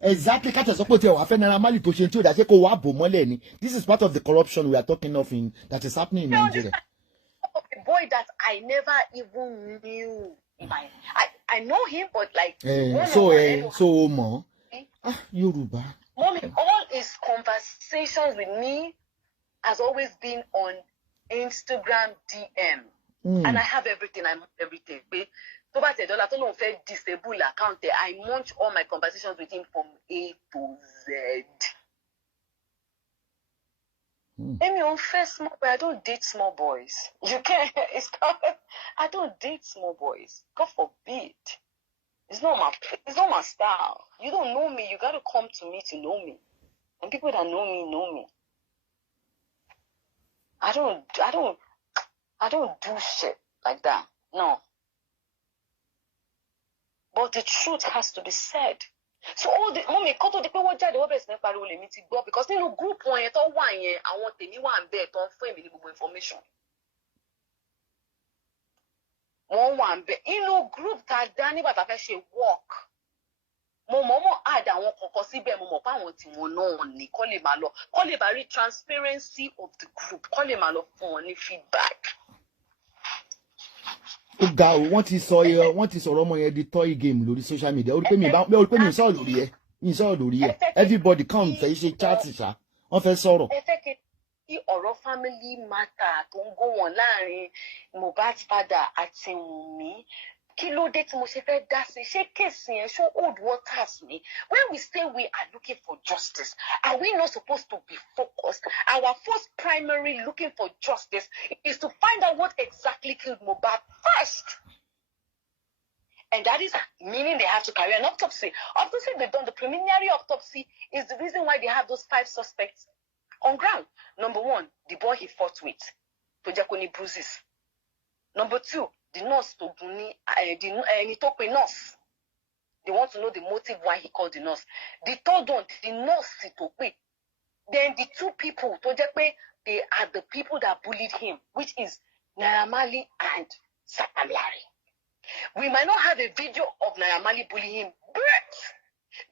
Exactly, ká tẹ̀ sọ pé tí ẹ wà fẹ́ Naira Marley tó ṣe tí ó dá ṣe kó wá bò mọ́lẹ̀ ni. This is part of the corruption we are talking of that is happening in Nigeria. A boy that I never even knew. I know him, but like so mo Yoruba. Mommy, all his conversations with me has always been on Instagram DM, and I have everything. I'm everything. So bá tẹ̀ dọ́là tó lóun fẹ́ disable account there, I munch all my conversations with him from A to Z. Amy, on first small boy, I don't date small boys. You can't. I don't date small boys. God forbid. It's not my style. You don't know me. You gotta come to me to know me. And people that know me know me. I don't do shit like that. No. But the truth has to be said. So all the mommy koto de pe wọ́n jáde wọ́n bẹ̀rẹ̀ sí ní pariwo lèmi ti gbọ́ because nínú group wọn yẹn tó wà yẹn àwọn tèmi wà ń bẹ̀ tó ń fún èmi ní gbogbo information. Wọ́n wà ń bẹ̀ inú group tá a dá nígbà tá a fẹ́ ṣe work. Mo mọ̀ add àwọn kọ̀ọ̀kan síbẹ̀ mo mọ̀ pé àwọn tí wọn náà ní kọ́ lè máa lọ kọ́ lè bá rí transparency of the group kọ́ lè máa lọ fún wọn ní feedback. Ó ga o wọ́n ti sọ̀rọ̀ ọmọ yẹn di toy game lórí social media ó rí pé mi sọ̀rọ̀ lórí ẹ everybody come fẹ́ ṣe chat ṣá wọ́n fẹ́ sọ̀rọ̀. Ẹ fẹ́ kí ọ̀rọ̀ family matter tó ń gó wọn láàrin Mohbad's father àti Wunmi kí ló dé tí mo ṣe fẹ́ dá sí ṣé kéèsì yẹn ṣó old waters ni when we say we are looking for justice are we not supposed to be focused? Our first primary looking for justice is to find out what exactly killed Mohbad first. And that is meaning they have to carry an autopsy. Obviously, they've done the preliminary autopsy is the reason why they have those 5 suspects on ground. Number 1, the boy he fought with, Tojakoni bruises. Number 2, the nurse to Buni, any talk with nurse. They want to know the motive why he called the nurse. The third one, the nurse Sitope. Then the two people, they are the people that bullied him, which is Naira Marley and Sam Larry. We might not have a video of Naira Marley bullying him, but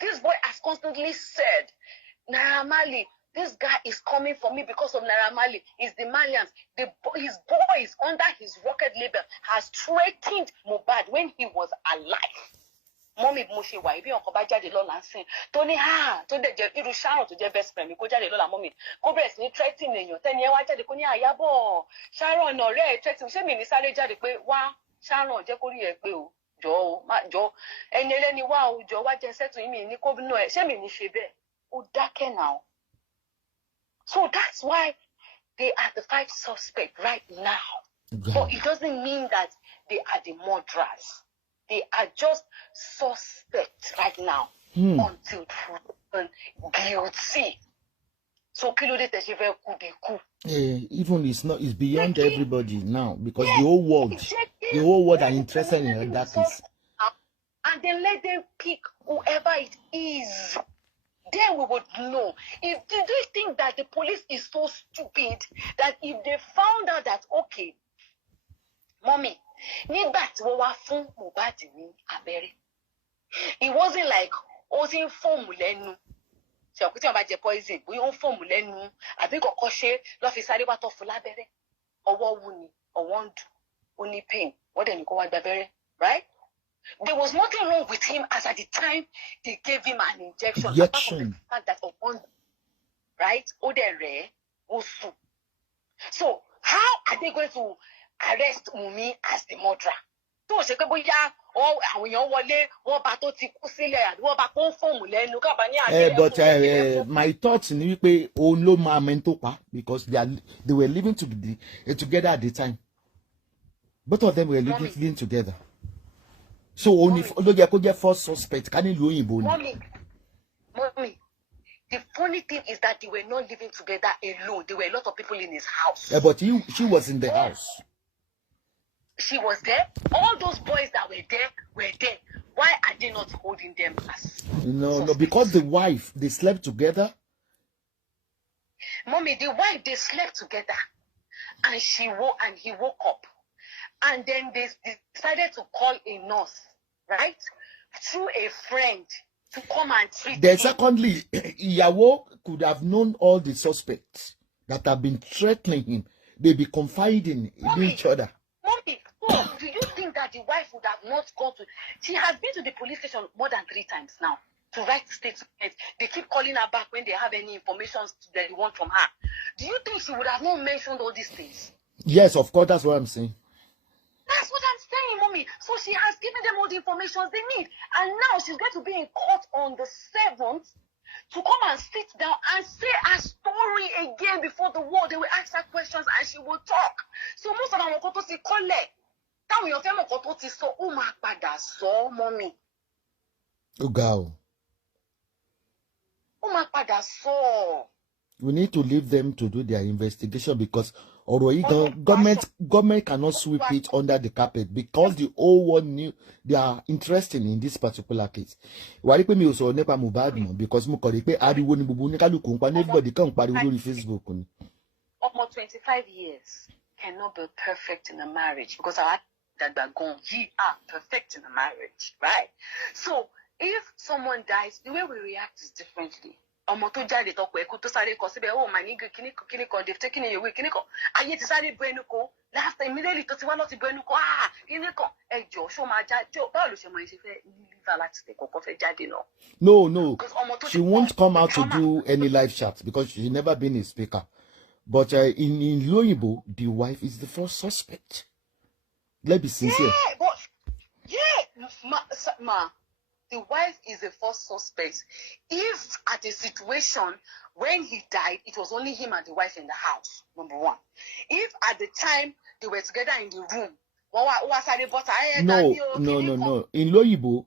this boy has constantly said, Naira Marley, this guy is coming for me because of Naira Marley. It's the Malians. His boys under his record label has threatened Mohbad when he was alive. Mommy Moshe wa ibi onko ba jade lola nsin to ni to de je iru Sharon to je best friend mi ko jade lola mommy ko bẹ̀rẹ̀ sí ní threatening èyàn tẹ́ni ẹ wá jáde ko ni Iyabo Sharon ọ̀rẹ́ threatening ṣé mi ní sáré jáde pé wá Sharon jẹ́ kó rí ẹ pé o jọ̀ọ́ má jọ̀ọ́ ẹni ẹlẹ́ni wá o jọ̀ọ́ wá jẹ́ settle mi ní ko no ẹ ṣé mi ní ṣe bẹ́ẹ̀ ó dákẹ́ now. So that's why they are the 5 suspects right now. But it doesn't mean that they are the murderers. They are just suspects right now until proven guilty. So even it's beyond everybody now because the whole world are interested in that case. And then let them pick whoever it is. Then we would know. Do you think that the police is so stupid that if they found out that okay, mommy, nígbà tí wọ́n wá fún Mohbad ní abẹ́rẹ́, it wasn't like ó ti ń fọ́ọ̀mù lẹ́nu ṣe òkú tí wọ́n bá jẹ poison bóyá ó ń fọ́ọ̀mù lẹ́nu àbí kọ̀ọ̀kan ṣe lọ́ fi sáré wá tọ́ fún lábẹ́rẹ́ ọwọ́ wú ni ọwọ́ ń dùn ó ní pain wọ́n dẹ̀ ní kó wá gba abẹ́rẹ́, right? There was nothing wrong with him as at the time they gave him an injection. Apart from the fact that ọwọ́ ń dùn, right? Ó dẹ̀ rẹ̀ ó sùn. So how are they going to arrest Wunmi as the murderer? Tó ṣe pé bóyá àwọn èèyàn wọlé wọ́n bá tó ti kú sílẹ̀ àbí wọ́n bá kó fóòmù lẹ́nu kábà ní àgbẹ̀. But my thoughts ni wípé òun ló máa mẹ́ntó pa because they were living together at the time. Both of them were living together. So only ló jẹ́ kó jẹ́ first suspect ká nílùú òyìnbó ni. Mommy, the funny thing is that they were not living together alone. There were a lot of people in his house. But she was in the house. She was there. All those boys that were there. Why are they not holding them as? No, because the wife, they slept together. Mommy, the wife, they slept together, and he woke up, and then they decided to call a nurse, right, through a friend to come and treat Then him. secondly, Iyabo could have known all the suspects that have been threatening him. They be confiding in each other. Mommy, do you think that the wife would have not gone to? She has been to the police station more than 3 times now to write statements. They keep calling her back when they have any information that they want from her. Do you think she would have not mentioned all these things? Yes, of course, that's what I'm saying. That's what I'm saying, Mommy. So she has given them all the information they need. And now she's going to be in court on the 7th to come and sit down and say her story again before the world. They will ask her questions and she will talk. So most of them will go to see Kole. Táwọn èèyàn fẹ́ mọ̀ nǹkan tó ti sọ, ó máa padà sọ, Mommy. Ó ga o. Ó máa padà sọ. We need to leave them to do their investigation because government cannot sweep it under the carpet because the whole world knew they are interested in this particular case. Wà á rí pé mi ò sọ̀rọ̀ nípa Mohbad mọ́ because mo kọ̀ rí pé ariwo ni gbogbo oníkálukú ń pa everybody kàn ń pariwo lórí Facebook ni. Ọmọ 25 years cannot be perfect in a marriage because our dàgbà ye are perfect in a marriage, right? So if someone dies, the way we react is differently. Ọmọ tó jáde tọkọ ẹkú tó sáré kọ síbẹ̀ ó mà ní kíní kan they've taken it away kíní kan ayé ti sáré bọ ẹnu kó last time immediately tó ti wá lọ́ti bọ ẹnu kó kíní kan ẹjọ́ ṣó máa jáde báwo ló ṣe mọ ẹṣẹ fẹ́ nílíva láti tẹ̀ kọ́kọ́ fẹ́ jáde náà. No, she won't come out to do any live chat because she's never been a speaker. But in Loyibo, the wife is the first suspect. Let's be sincere. Ma. The wife is the first suspect. If at a situation when he died, it was only him and the wife in the house, number one. If at the time they were together in the room, no. In Loyibo,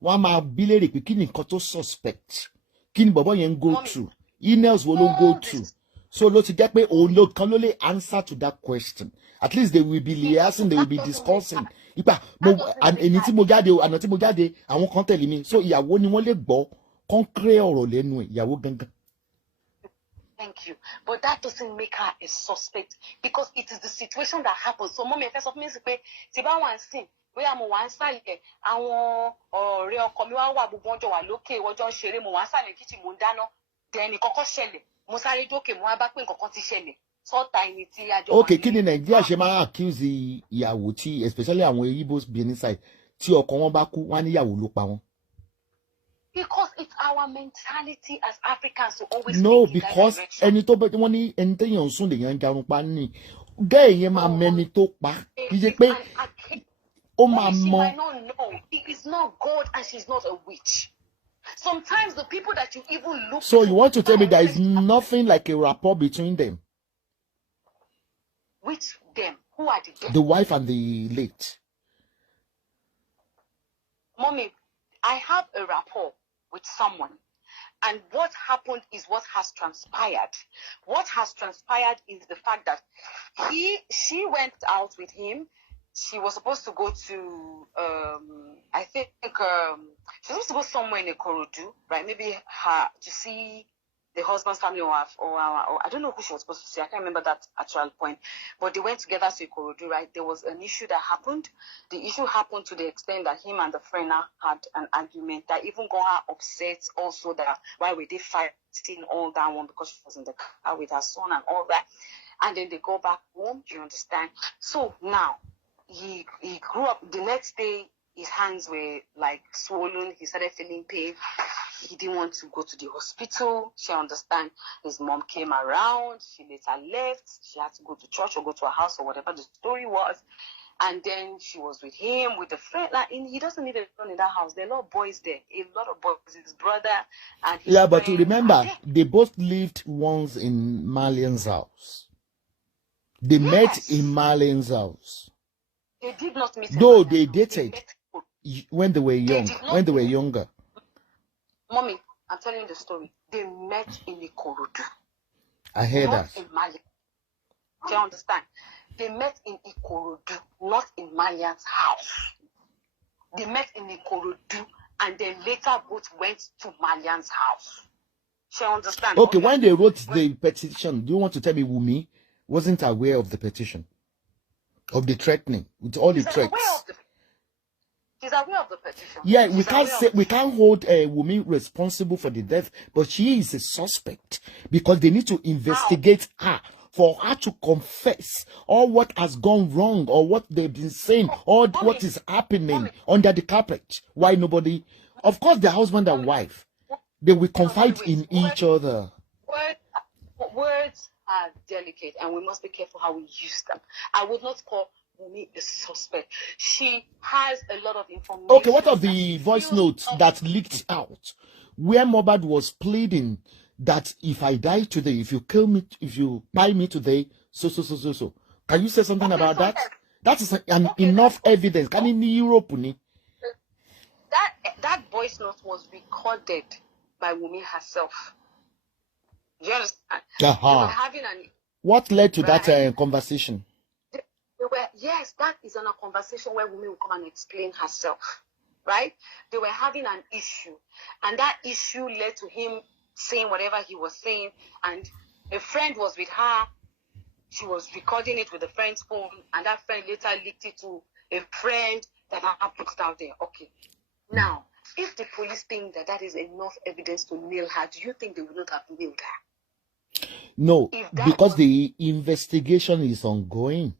one ma bilere pe kini nkan to suspect. Kini bobo yen go through. Emails will go through. So lo ti jẹ́ pé can only answer to that question. At least they will be liaising, they will be discussing. ipa mo ẹni tí mo jáde àná tí mo jáde àwọn kan tẹ̀lé mi so ìyàwó ni wọ́n lè gbọ́ kọ́ńkírẹ́ ọ̀rọ̀ lẹ́nu ìyàwó gangan. Thank you. But that doesn't make her a suspect because it is the situation that happens. So, mommy, first of all, say, Tiba wan sin, bóyá mo wà nsàlẹ̀, àwọn ọ̀rẹ́ ọkọ mi wá wà gbogbo ọjọ́ wà lókè, wọ́n jọ ń ṣeré, mo wà nsàlẹ̀ kitchen mo ń dáná. Then nǹkankan ṣẹlẹ̀, mo sáré dókè, mo wá bá pé nǹkankan ti ṣẹlẹ̀. Sọ́ta ẹni tí a jọ wà. Okay, kí ni Nàìjíríà ṣe máa accuse ìyàwó tí especially àwọn Igbos Benin side tí ọkọ wọn bá kú, wọ́n ní ìyàwó ló pa wọ́n. Because it's our mentality as Africans to always no think because in that direction. ẹni tó bẹ wọ́n ní ẹni téèyàn ń sùn lèèyàn ń jarun pa ní gẹ́ẹ̀ yẹn máa mẹni tó pa kì í ṣe pé ó máa She mọ. might not know. It is not God and she's not a witch. Sometimes the people that you even look So you want to tell me there is nothing like a rapport between them? Which them? Who are the them? The wife and the late. Mommy, I have a rapport with someone. And what happened is what has transpired. What has transpired is the fact that she went out with him. She was supposed to go to, I think, she was supposed to go somewhere in Ikorodu, right? Maybe to see the husband's family or I don't know who she was supposed to see. I can't remember that actual point. But they went together to Ikorodu, right? There was an issue that happened. The issue happened to the extent that him and the friend had an argument that even got her upset also that why were they fighting all that one because she was in the car with her son and all that. And then they go back home, you understand? So now, he grew up. The next day, his hands were like swollen. He started feeling pain. He didn't want to go to the hospital. She understand. His mom came around. She later left. She had to go to church or go to her house or whatever the story was. And then she was with him, with a friend. Like, he doesn't need anyone in that house. There are a lot of boys there. A lot of boys. His brother and his But friend. remember, they both lived once in Marlian's house. They met in Marlian's house. They did not meet. Though they dated when they were young, when they were younger. Mommy, I'm telling you the story. They met in Ikorodu. I hear not that. In Mali. Do you understand? They met in Ikorodu, not in Malian's house. They met in Ikorodu and then later both went to Malian's house. Do you understand? Okay, when they wrote the petition, do you want to tell me Wumi wasn't aware of the petition? Of the threatening, with all the threats. She's aware of the petition. Yeah, we can't hold Wumi responsible for the death, but she is a suspect because they need to investigate her for her to confess all what has gone wrong or what they've been saying or what is happening under the carpet. Why nobody? Of course, their husband and wife, they will confide in each other. Words are delicate and we must be careful how we use them. I would not call Wumi a suspect. She has a lot of information. Okay, what of the voice notes that leaked out where Mohbad was pleading that if I die today, if you kill me, if you buy me today, so. Can you say something about that? That is enough evidence. Can in Europe? That voice note was recorded by Wumi herself. Do you understand? They were having what led to that conversation? Yes, that is a conversation where Wumi will come and explain herself, right? They were having an issue, and that issue led to him saying whatever he was saying, and a friend was with her. She was recording it with a friend's phone, and that friend later leaked it to a friend that I put it out there. Okay. Now, if the police think that is enough evidence to nail her, do you think they would not have nailed her? No, because the investigation is ongoing.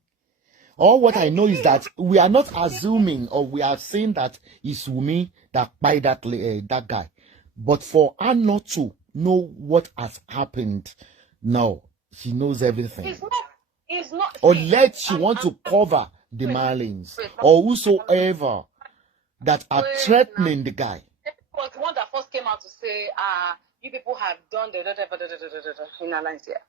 All what I know is that we are not assuming or we are saying that it's Wumi that by that guy. But for her not to know what has happened, no, she knows everything. It's not, unless she wants to cover the Marlins or whosoever that are threatening the guy. Was the one that first came out to say, you people have done the in alliance here.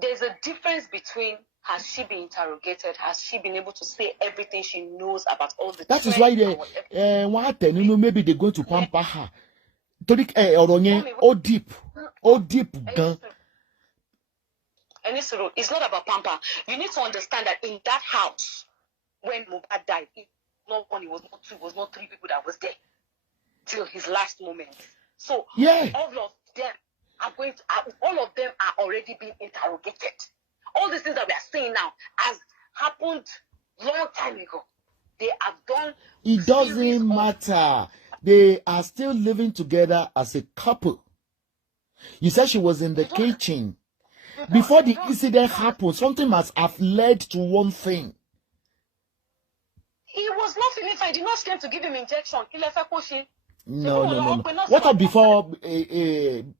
There's a difference between has she been interrogated, has she been able to say everything she knows about all the that is why they maybe they're going to pamper her. Deep gun. And it's not about pamper. You need to understand that in that house, when Mohbad died. It was not one, it was not two, it was not three people that was there till his last moment. So Yeah. all of them are already being interrogated. All these things that we are saying now has happened long time ago. They have done. It doesn't matter. They are still living together as a couple. You said she was in the kitchen. Before the incident happened, something must have led to one thing. He was not feeling fine. Did not came to give him injection. No. What about before,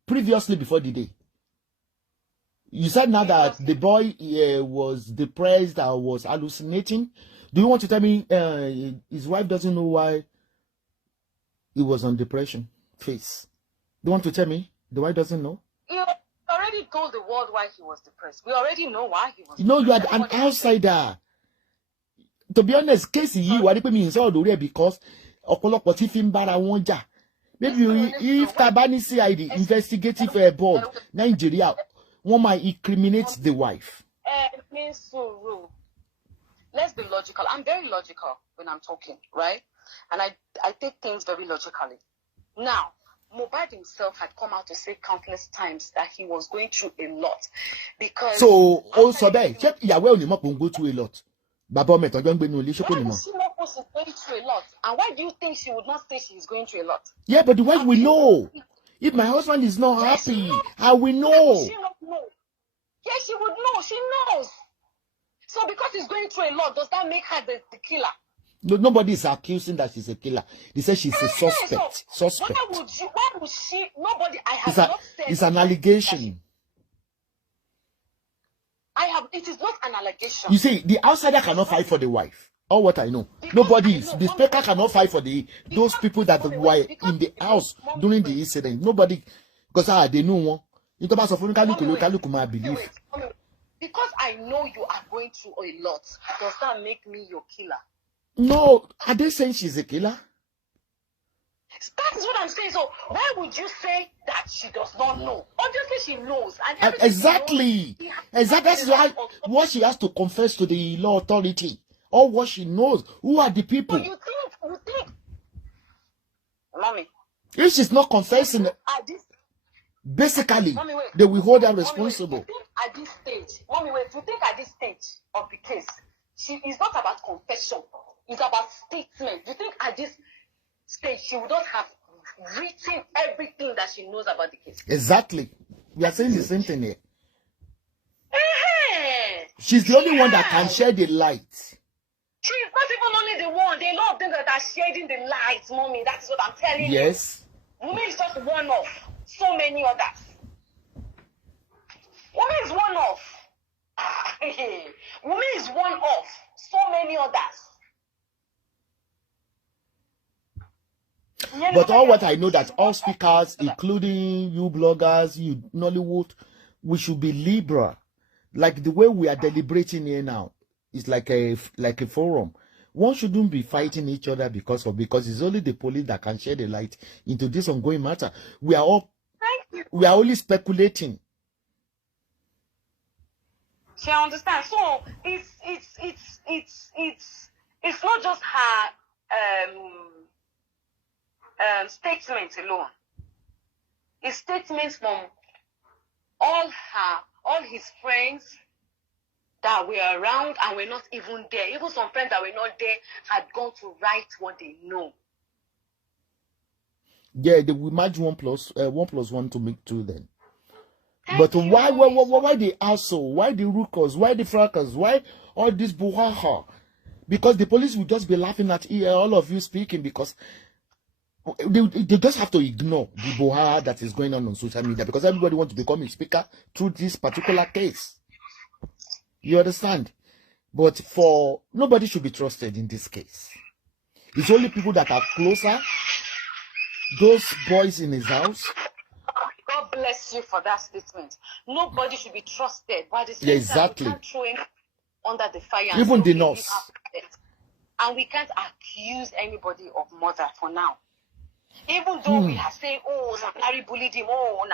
previously before the day? You said now that the boy was depressed or was hallucinating. Do you want to tell me his wife doesn't know why he was on depression phase? Do you want to tell me the wife doesn't know? He already told the world why he was depressed. We already know why he was. No, you are an outsider. To be honest, case you were me because ọ̀pọ̀lọpọ̀ tí fi ń bára wọn jà. Maybe if Tabani CID investigative board Nigeria, one might incriminate the wife. Let's be logical. I'm very logical when I'm talking, right? And I take things very logically. Now, Mohbad himself had come out to say countless times that he was going through a lot. Because so also there, check Yahweh on go through a lot. Baba Meton don't be no she's going through a lot. And why do you think she would not say she's going through a lot? Yeah, but the wife will know. If my husband is not happy, I will know. She not know. Yes, she would know. She knows. So because he's going through a lot, does that make her the killer? No, nobody is accusing that she's a killer. They say she's a suspect. So why would she? Nobody. I have not said. It's an allegation. It is not an allegation. You see, the outsider cannot fight for the wife. All what I know. Nobody is. The speaker cannot fight for those people that were in the house during the incident. Nobody, because they know one. Because I know you are going through a lot, does that make me your killer? No, are they saying she's a killer? That is what I'm saying. So why would you say that she does not know? Obviously she knows. And exactly. Exactly. That's why what she has to confess to the law authority. Or what she knows. Who are the people? So you think, Mommy. If she's not confessing, basically, they will hold her responsible. At this stage, Mommy, wait, you think at this stage of the case, it's not about confession. It's about statement. You think at this stage she would not have written everything that she knows about the case? Exactly. We are saying the same thing here. She's the only one that can share the light. She's not even only the one. There are a lot of them that are shedding the light, Mommy. That is what I'm telling you. Yes. Women is just one of so many others. Women is one of. Women is one of so many others. But all what I know that all speakers, including you bloggers, you Nollywood, we should be liberal. Like the way we are deliberating here now, it's like a forum. One shouldn't be fighting each other because it's only the police that can share the light into this ongoing matter. We are only speculating. She understands. So it's not just her statements alone. It's statements from all his friends that were around and were not even there. Even some friends that were not there had gone to write what they know. Yeah, they will match 1 + 1 to make 2 then. But why the asshole? Why the ruckus? Why the fracas? Why all this buhaha? Because the police will just be laughing at all of you speaking because they just have to ignore the buhaha that is going on social media because everybody wants to become a speaker through this particular case. You understand? But nobody should be trusted in this case. It's only people that are closer. Those boys in his house. God bless you for that statement. Nobody should be trusted. By the same exactly. time, we can't throw him under the fire. Even the nurse. And we can't accuse anybody of murder for now. Even though we are saying, oh, Larry bullied him, oh,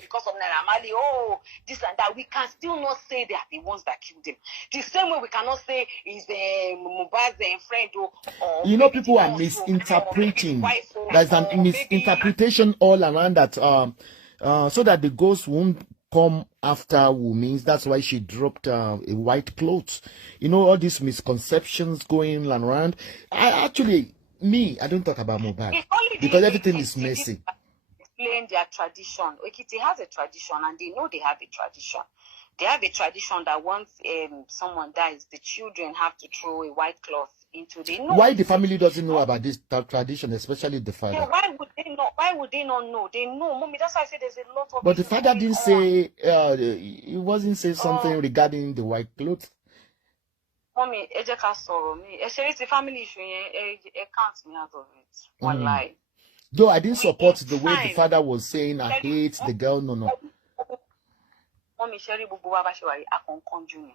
because of Naira Marley, oh, this and that, we can still not say they are the ones that killed him. The same way we cannot say is Mohbad's friend or you know, people are misinterpreting. There's an misinterpretation all around that so that the ghost won't come after Wunmi. That's why she dropped a white cloth. You know, all these misconceptions going around. I don't talk about Mohbad because everything is messy. Explain their tradition. Ekiti has a tradition, and they know they have a tradition. They have a tradition that once someone dies, the children have to throw a white cloth into the nose. Why the family doesn't know about this tradition, especially the father? Yeah, why would they not? Why would they not know? They know, mommy. That's why I said there's a lot of. But the father didn't say. He wasn't say something regarding the white clothes. Mommy, it's a family issue. It can't me out of it. One lie. Though I didn't support the way the father was saying, I hate the girl. No. Mommy, Sherry Bubu Babashwari, Junior.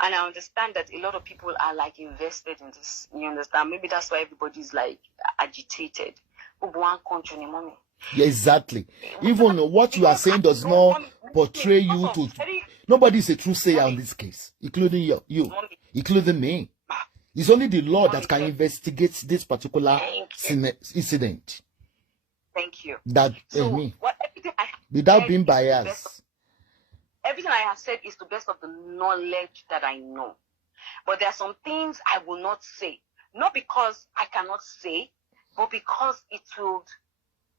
And I understand that a lot of people are like invested in this. You understand? Maybe that's why everybody's like agitated. Mommy. Yeah, exactly. Even what you are saying does not portray you to. Nobody is a true sayer in this case, including you, including me. It's only the law that can investigate this particular incident. Thank you. That me, without being biased. Everything I have said is to the best of the knowledge that I know. But there are some things I will not say. Not because I cannot say, but because it will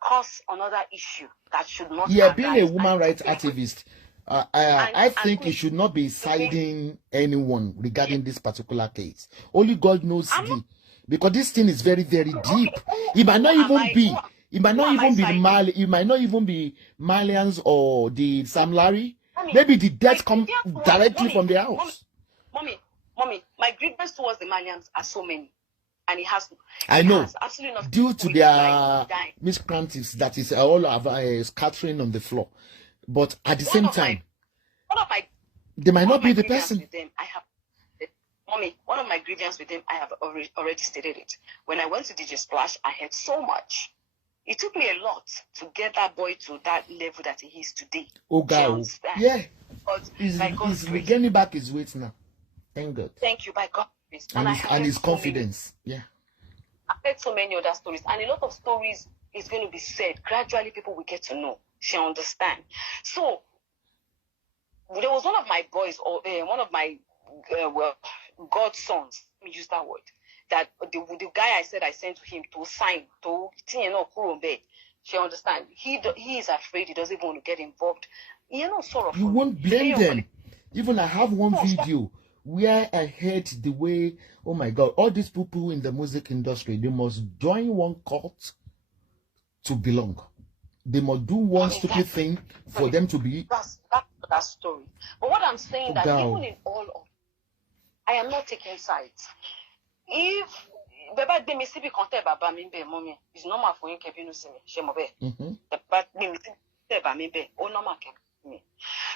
cause another issue that should not. Yeah, being a woman rights activist, I think you should not be siding anyone regarding this particular case. Only God knows because this thing is very, very deep. It might not even be. It might not even be the Mali. It might not even be Malians or the Sam Larry. Maybe the death come directly from the house. Mommy, my grievance towards the Malians are so many. And it has. I know. Absolutely not. Due to their miscreants that is all of scattering on the floor. But at the same time, they might not be the person. One of my grievances with them, I have already stated it. When I went to DJ Splash, I had so much. It took me a lot to get that boy to that level that he is today. Oh, God. Yeah. He's regaining back his weight now. Thank God. Thank you, by God. And his confidence. Yeah. I've heard so many other stories. And a lot of stories is going to be said. Gradually, people will get to know. She understand. So, there was one of my boys, or one of my godsons, let me use that word, that the guy I said I sent to him to sign to Kurumbe. She understand. He is afraid. He doesn't even want to get involved. You won't blame them. Even I have one video where I heard the way, oh my God, all these people in the music industry, they must join one cult to belong. They must do one stupid thing for them to be. That's that story. But what I'm saying that even in all of, I am not taking sides. If Baba de me sibi konte baba mi be mommy, it's normal for you to be no see me. She mo be. Baba de me sibi baba mi be, o normal ke me.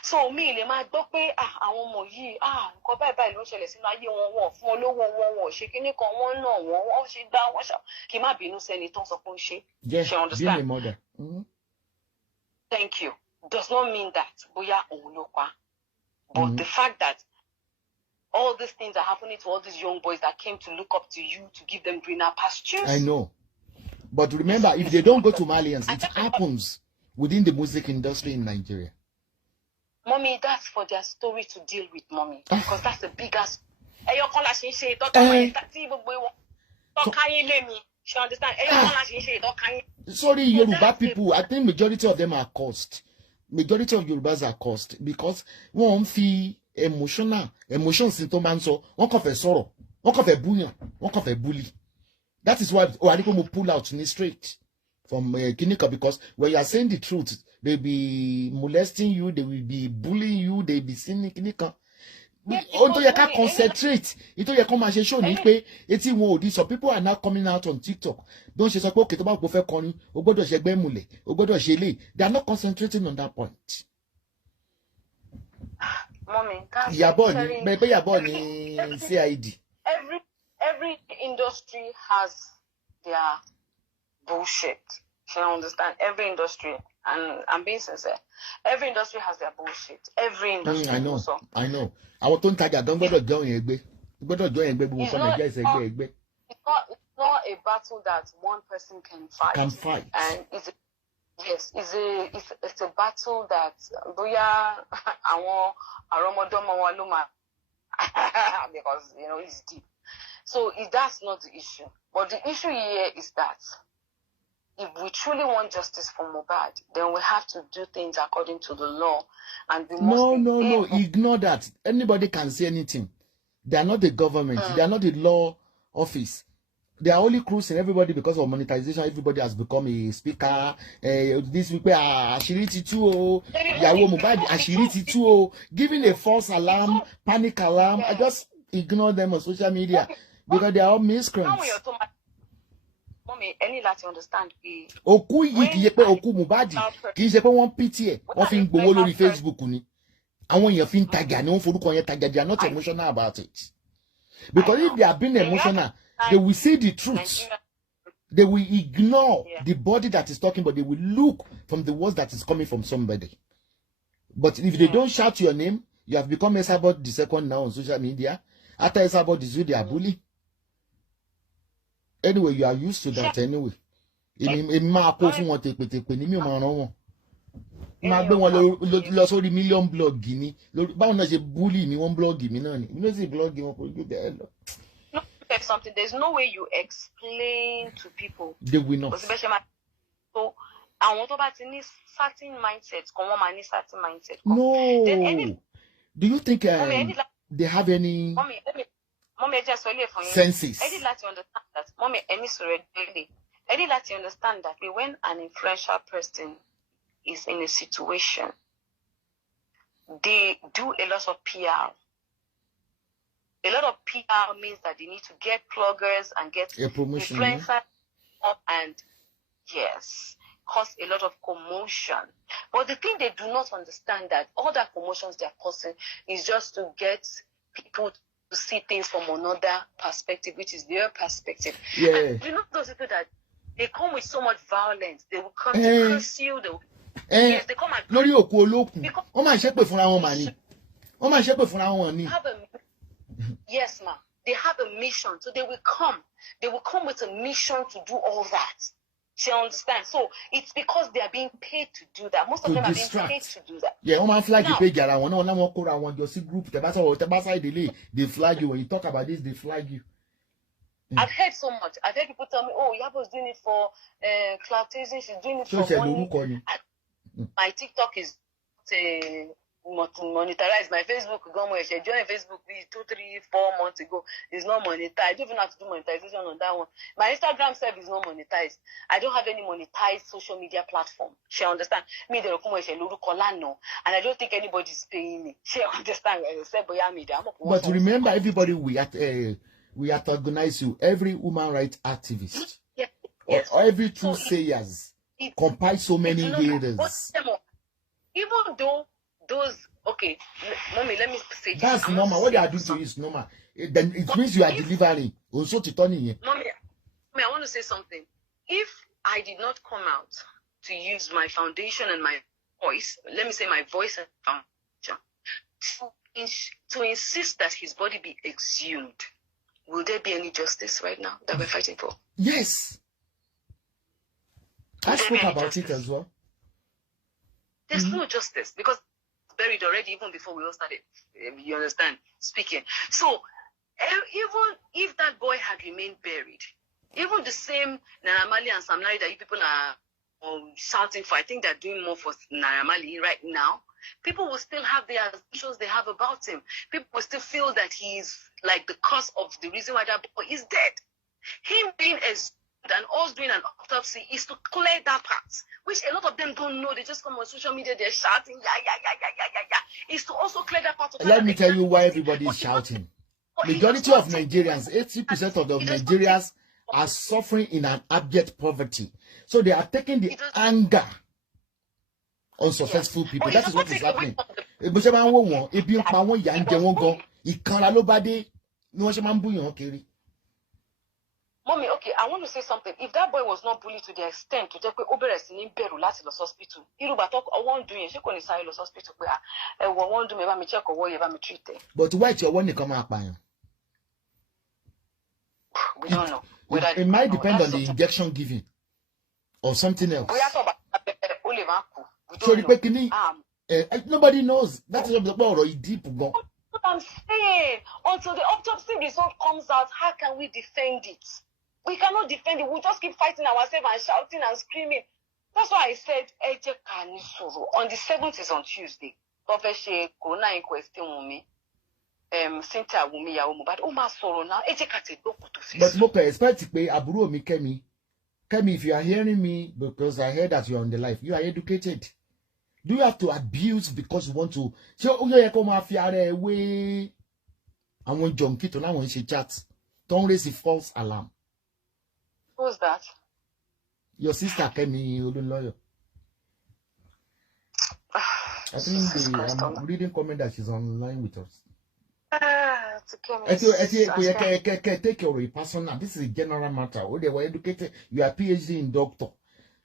So me le ma gbọ́ pé àwọn ọmọ yìí nǹkan báyìí ló ṣẹlẹ̀ sínú ayé wọn fún olówó wọn ṣe kíní kan wọn náà wọn ṣe gbá wọn ṣá kí má bínú sẹ́ni tó sọ pé ń ṣe. Yes, she understand. being a mother. Thank you. Does not mean that bóyá òun ló pa. But the fact that all these things are happening to all these young boys that came to look up to you to give them greener pastures. I know. But remember, if they don't go to Malians, it happens within the music industry in Nigeria. Mommy, that's for their story to deal with, mommy. Because that's the biggest. Sorry, Yoruba people, I think majority of them are cursed. Majority of Yorubas are cursed because one feel emotions in Tomanso, one of a sorrow, one of a bully, one of a bully. That is why Oariko will pull out in the straight from Kinika, because when you are saying the truth, they be molesting you, they will be bullying you, they be saying Kinika. Until you can concentrate, until you come and show me, it's in some people are now coming out on TikTok. Don't you say, okay, about go for calling, Obodo Shegbe Mule, Obodo Shele. They are not concentrating on that point. Mommy, that's CID. Every industry has their bullshit. You understand? Every industry, and I'm being sincere, every industry has their bullshit. Every industry. I know. Àwọn tó ń tajà gan gbọ́dọ̀ jọ yẹn gbé. Gbọ́dọ̀ jọ yẹn gbé gbogbo fún Nàìjíríà ìṣẹ́gbẹ́ ẹgbẹ́. It's not a battle that one person can fight. And it's a battle that bóyá àwọn àrọ́mọdọ́mọ wa ló máa because it's deep. So that's not the issue. But the issue here is that if we truly want justice for Mohbad, then we have to do things according to the law. And we must No. Ignore that. Anybody can say anything. They are not the government. They are not the law office. They are only cruising everybody because of monetization. Everybody has become a speaker. This week, Ashiriti too. Iyabo Mohbad, Ashiriti too. Giving a false alarm, panic alarm. I just ignore them on social media because they are all miscreants. Mommy, any láti understand pé òkú yìí kì í ṣe pé òkú Mohbad kì í ṣe pé wọ́n pity ẹ̀ wọ́n fi ń gbowó lórí Facebook ni àwọn èèyàn fi ń tajà ni wọ́n forúkọ yẹn tajà. They are not emotional about it because if they are being emotional they will see the truth. They will ignore the body that is talking, but they will look from the words that is coming from somebody. But if they don't shout your name, you have become Esabod the second now on social media. After Esabod is you, they are bully. Anyway, you are used to that anyway. Million blog bully me one blog me something. There's no way you explain to people. They will not. So I want to any certain mindset. Certain mindset. No. Do you think they have any Mommy, just for senses? I did like to understand that. Mommy, I did like to understand that when an influential person is in a situation, they do a lot of PR. A lot of PR means that they need to get pluggers and get influencers up and cause a lot of commotion. But the thing they do not understand that all that commotions they're causing is just to get people to see things from another perspective, which is their perspective. Yeah. And you know those people that they come with so much violence. They will come to curse you. They will, yes, they come and yes, ma'am. They have a mission. So they will come. They will come with a mission to do all that. She understands. So it's because they are being paid to do that. Most of them are being paid to do that. Yeah, on flag the page around your group. They flag you when you talk about this. They flag you. I've heard so much. I've heard people tell me, "Oh, Iyabo's doing it for cloutizing. She's doing it for money." My TikTok is monetized. My Facebook, she joined Facebook 2, 3, 4 months ago. It's not monetized. I don't even have to do monetization on that one. My Instagram self is not monetized. I don't have any monetized social media platform. She understand me. And I don't think anybody's paying me. She understand. But remember, everybody we antagonize you. Every human rights activist, or every truth sayers, compile so many haters. Even though those, okay, mommy, let me say this. That's normal. What they are doing to you is normal. Then it means you are delivering. Also, mommy, I want to say something. If I did not come out to use my foundation and my voice, let me say my voice and foundation, to insist that his body be exhumed, will there be any justice right now that we're fighting for? Yes. I spoke about it as well. There's no justice because it's buried already even before we all started, you understand, speaking. So even if that boy had remained buried, even the same Naira Marley and Sam Larry that you people are shouting for, I think they're doing more for Naira Marley right now. People will still have the assumptions they have about him. People will still feel that he's like the cause of the reason why that boy is dead. Him being as and us doing an autopsy is to clear that part, which a lot of them don't know. They just come on social media, they're shouting, yeah. Is to also clear that part. Let me tell you why everybody is shouting. Majority of Nigerians, 80% of the Nigerians are suffering in an abject poverty. So they are taking the anger on successful people. That is what is happening. Mommy, okay, I want to say something. If that boy was not bullied to the extent to take Oberes in Beru last the hospital, Iruba talk or won't do it. She couldn't say the hospital where I won't do me check or what you me treat. But why your one come up by? We don't know. It might depend on the injection given or something else. We are talking about nobody knows. That is what deep go. What I'm saying, until the autopsy result comes out, how can we defend it? We cannot defend it. We just keep fighting ourselves and shouting and screaming. That's why I said, on the 7th is on Tuesday. Corona inquest Cynthia Wumi Yaomu, but now, but Moka, expect pay Aburo mi Kemi. Kemi, if you are hearing me, because I heard that you're on the live, you are educated. Do you have to abuse because you want to? So you come after way. I want junkie to now when she chats. Don't raise a false alarm. Who's that? Your sister Kemi, lawyer. I think I'm reading comment that she's online with us. Take your personal. This is a general matter. Oh, they were educated. You are PhD in doctor.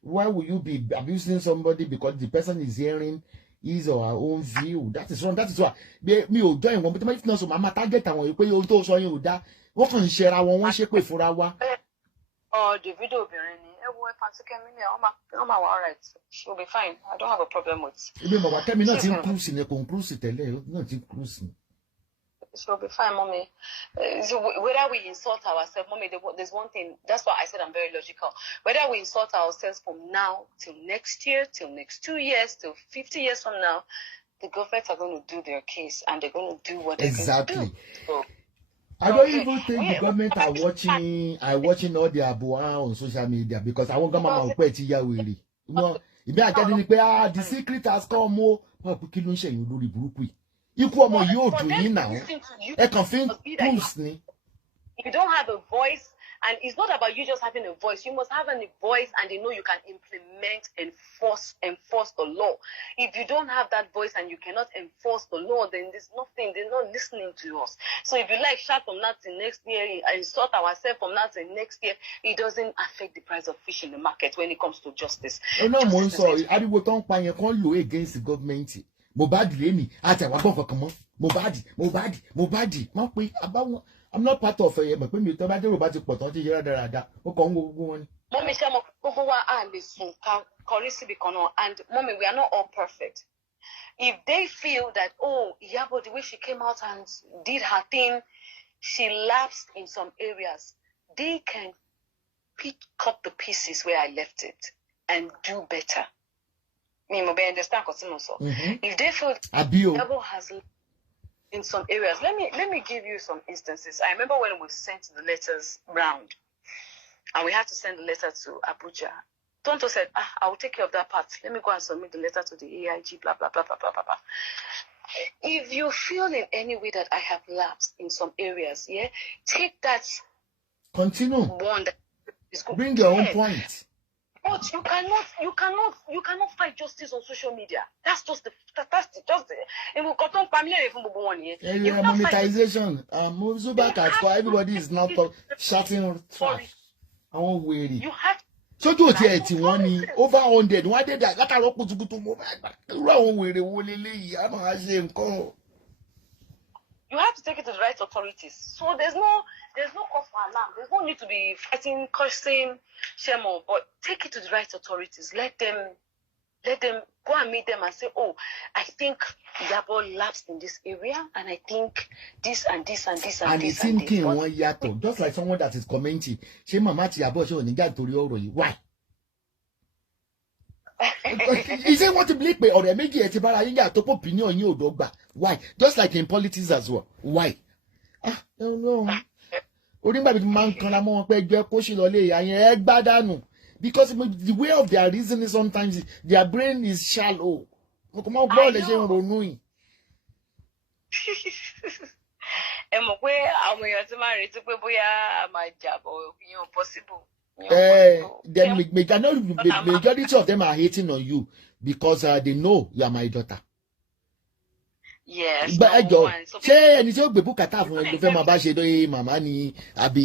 Why will you be abusing somebody because the person is hearing his or her own view? That is wrong. That is why me will join one. But if not, so my target and you pay you to show you that what can share our one shake with for our. Oh, the video alright. She'll be fine. I don't have a problem with. She'll be fine, Mommy. So whether we insult ourselves, Mommy, there's one thing. That's why I said I'm very logical. Whether we insult ourselves from now till next year, till next 2 years, till 50 years from now, the government are going to do their case and they're going to do what they're going to do. So, I don't even think the government are watching all their boa on social media because I won't come out with petty yawiri. You know, if I get the secret has come more, you come on, you do now. I can feel if you don't have a voice, and it's not about you just having a voice, you must have a voice and you know you can implement and enforce the law. If you don't have that voice and you cannot enforce the law, then there's nothing, they're not listening to us. So if you like shout from now till next year, insult ourselves from now till next year, it doesn't affect the price of fish in the market when it comes to justice. Oh no, I'm sorry. I don't want against the government. Mobadi Remy, Mobadi. I'm not part of it, but when you talk about the robotic pot, you hear that. And Mommy, we are not all perfect. If they feel that, oh, Iyabo, the way she came out and did her thing, she lapsed in some areas, they can pick up the pieces where I left it and do better. If they feel Iyabo has in some areas, let me give you some instances. I remember when we sent the letters round, and we had to send the letter to Abuja. Tonto said, I will take care of that part. Let me go and submit the letter to the AIG, blah, blah, blah, blah, blah, blah, blah. If you feel in any way that I have lapsed in some areas, yeah, take that. Continue. One that is good. Bring your own point. But you cannot fight justice on social media. That's just the monetization. Everybody is not shouting trash. I won't wait. You have so do it over 100. Why did that? Got a rock to move. You have to take it to the right authorities. So there's no cause for alarm. There's no need to be fighting, cursing, shemo, but take it to the right authorities. Let them go and meet them and say, oh, I think Iyabo lapsed in this area, and I think this and this and this and this and this. And just like someone that is commenting, why? Is it what to believe me or make it about top opinion you dog? Why? Just like in politics as well. Why? I don't know. Because the way of their reasoning sometimes their brain is shallow. The majority of them are hating on you because they know you are my daughter. Yes, Gba number ẹjọ́ one. So ṣé ẹni tí ó gbé bùkátà fún ẹni tó fẹ́ máa bá ṣe lóye màmá ni àbí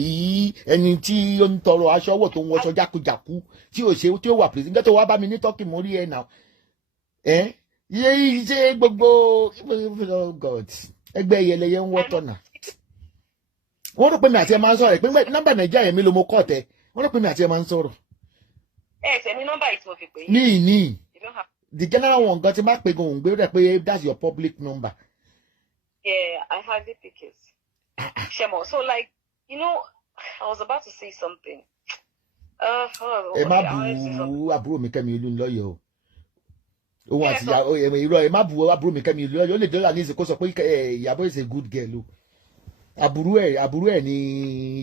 ẹni tí ó ń tọrọ aṣọ wọ̀ tó ń wọṣọ jákujàku tí ò ṣe tí ó wà pèsè níjọ́ tó wá bá mi ní tọ́kì mo rí ẹ̀ nà ẹ́ yé ṣe gbogbo oh God ẹgbẹ́ ìyẹlẹyẹ ń wọ́tọ̀ nà wọ́n rò pé mi àti ẹ máa ń sọ̀rọ̀ pé nọ́mbà nàìjíríà yẹn mi ló mo kọ́ tẹ wọ́n rò pé mi àti ẹ máa ń sọ̀rọ̀. tẹ̀mí nọ́mbà yìí tí mo fi pè é. ní You don't have. the general one gan ti máa pè gan òun gbé rẹ̀ pé that's your public number. Yeah, I hardly pick it. Shemo. So like, you know, I was about to say something. Ẹ má bu àbúrò mi Kẹ́mi Olú lọ́yọ̀ o. Òun àti irọ́ ẹ má bu àbúrò mi Kẹ́mi Olú lọ́yọ̀ ó lè dọ́là ní ìsìnkú sọ pé Ìyábọ̀ is a good girl o. Àbúrò ẹ̀ ni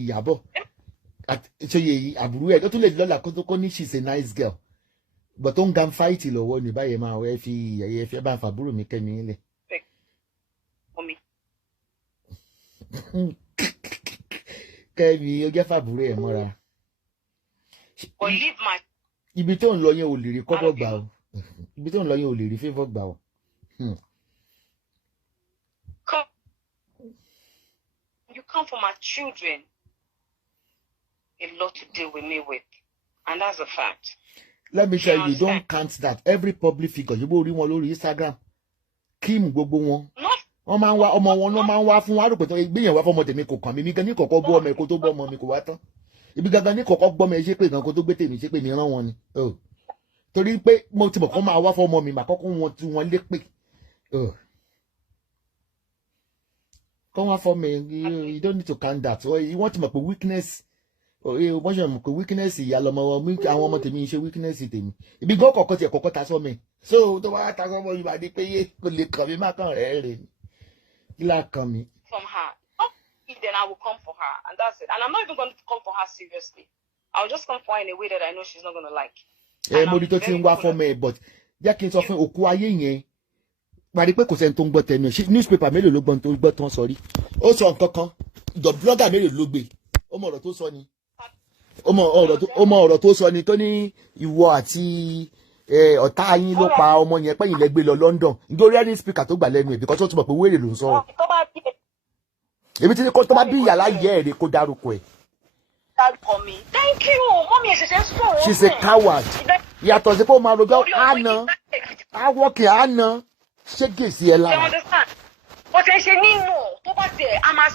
Ìyábọ̀. Ṣòye àbúrò ẹ̀ ó tún lè dọ́là kó ní she's a nice girl. But ó ń gan fight lọ́wọ́ ní báyìí máa ẹ fi bá ń fa àbúrò mi Kẹ́mi nílẹ̀. Kẹ́mi ó jẹ́ fàbúrò ẹ̀ mọ́ra. Ibi tó ń lọ yẹn ò lè rí kọ́bọ̀ gbà o. Ibi tó ń lọ yẹn ò lè rí favour gbà o. You come from my children. A lot to deal with me with. And that's a fact. Let me tell you, don't count that. Every public figure, you go rí wọn lórí Instagram. Kim gbogbo wọn. Wọ́n máa ń wá ọmọ wọn náà máa ń wá fún wa rò pé tó gbìyànjú wá fọmọ tèmi kò kàn mí gan ní kọ̀kọ́ bọ́ ọmọ ẹ̀ kó tó bọ́ ọmọ mi kò wá tán. Ibi gangan ní kọ̀kọ́ gbọ́ ọmọ ẹ̀ ṣe pé gan kó tó gbé tèmi ṣe pé mi rán wọn ni. Torí pé mo ti mọ̀ kó máa wá fọmọ mi màá kọ́kọ́ wọn tí wọ́n lé pè. Kọ́ wá fọmọ ẹ̀ you don't need to count that. Wọ́n ti mọ̀ pé weakness. Wọ́n ṣe mọ̀ pé weakness ìyá lọmọ àwọn ọmọ tèmi ṣe weakness tèmi. Ibi gan kọ̀ọ̀kan tiẹ̀ kọ̀ọ̀kan ta sọ́mọ ẹ̀. So tó bá ta sọ́mọ yìí bá dé pé yé kò lè kàn mí má kàn rẹ̀ rẹ̀ ni. Kí lá kàn mí. From her. Then I will come for her. And that's it. And I'm not even going to come for her seriously. I'll just come for her in a way that I know she's not going to like. Mo rí tó ti ń wá fọ́mọ ẹ̀ but jẹ́ kí n sọ fún òkú ayé yẹn. Parí pé kò sẹ́ni tó ń gbọ́ tẹnu ẹ̀. Newspaper mélòó ló gbọ́ tó gbọ́ tán sọrí. Ó sọ nǹkan kan. The blogger mélòó ló gbé. Ó mọ ọ̀rọ̀ tó sọ ni. Ó mọ ọ̀rọ̀ tó sọ ni tó ní ìwọ àti ọ̀tá yín ló pa ọmọ yẹn pẹ́yìn lẹ́gbẹ́ lọ London nítorí ẹni speaker tó gbà lẹ́nu ẹ̀ because ó ti mọ̀ pé wéèrè ló ń sọ̀rọ̀. Èmi ti ní kó tó bá bí ìyàlá yẹ èrè kó dárúkọ ẹ̀. Thank you. Mommy ṣẹ̀ṣẹ̀ sọ̀rọ̀. She's a coward. Yàtọ̀ sí pé ó máa rojọ́ àná àwọ̀kì àná ṣégèsì ẹ̀ lára. Bó ṣe ṣe nínú tó bá tiẹ̀ a máa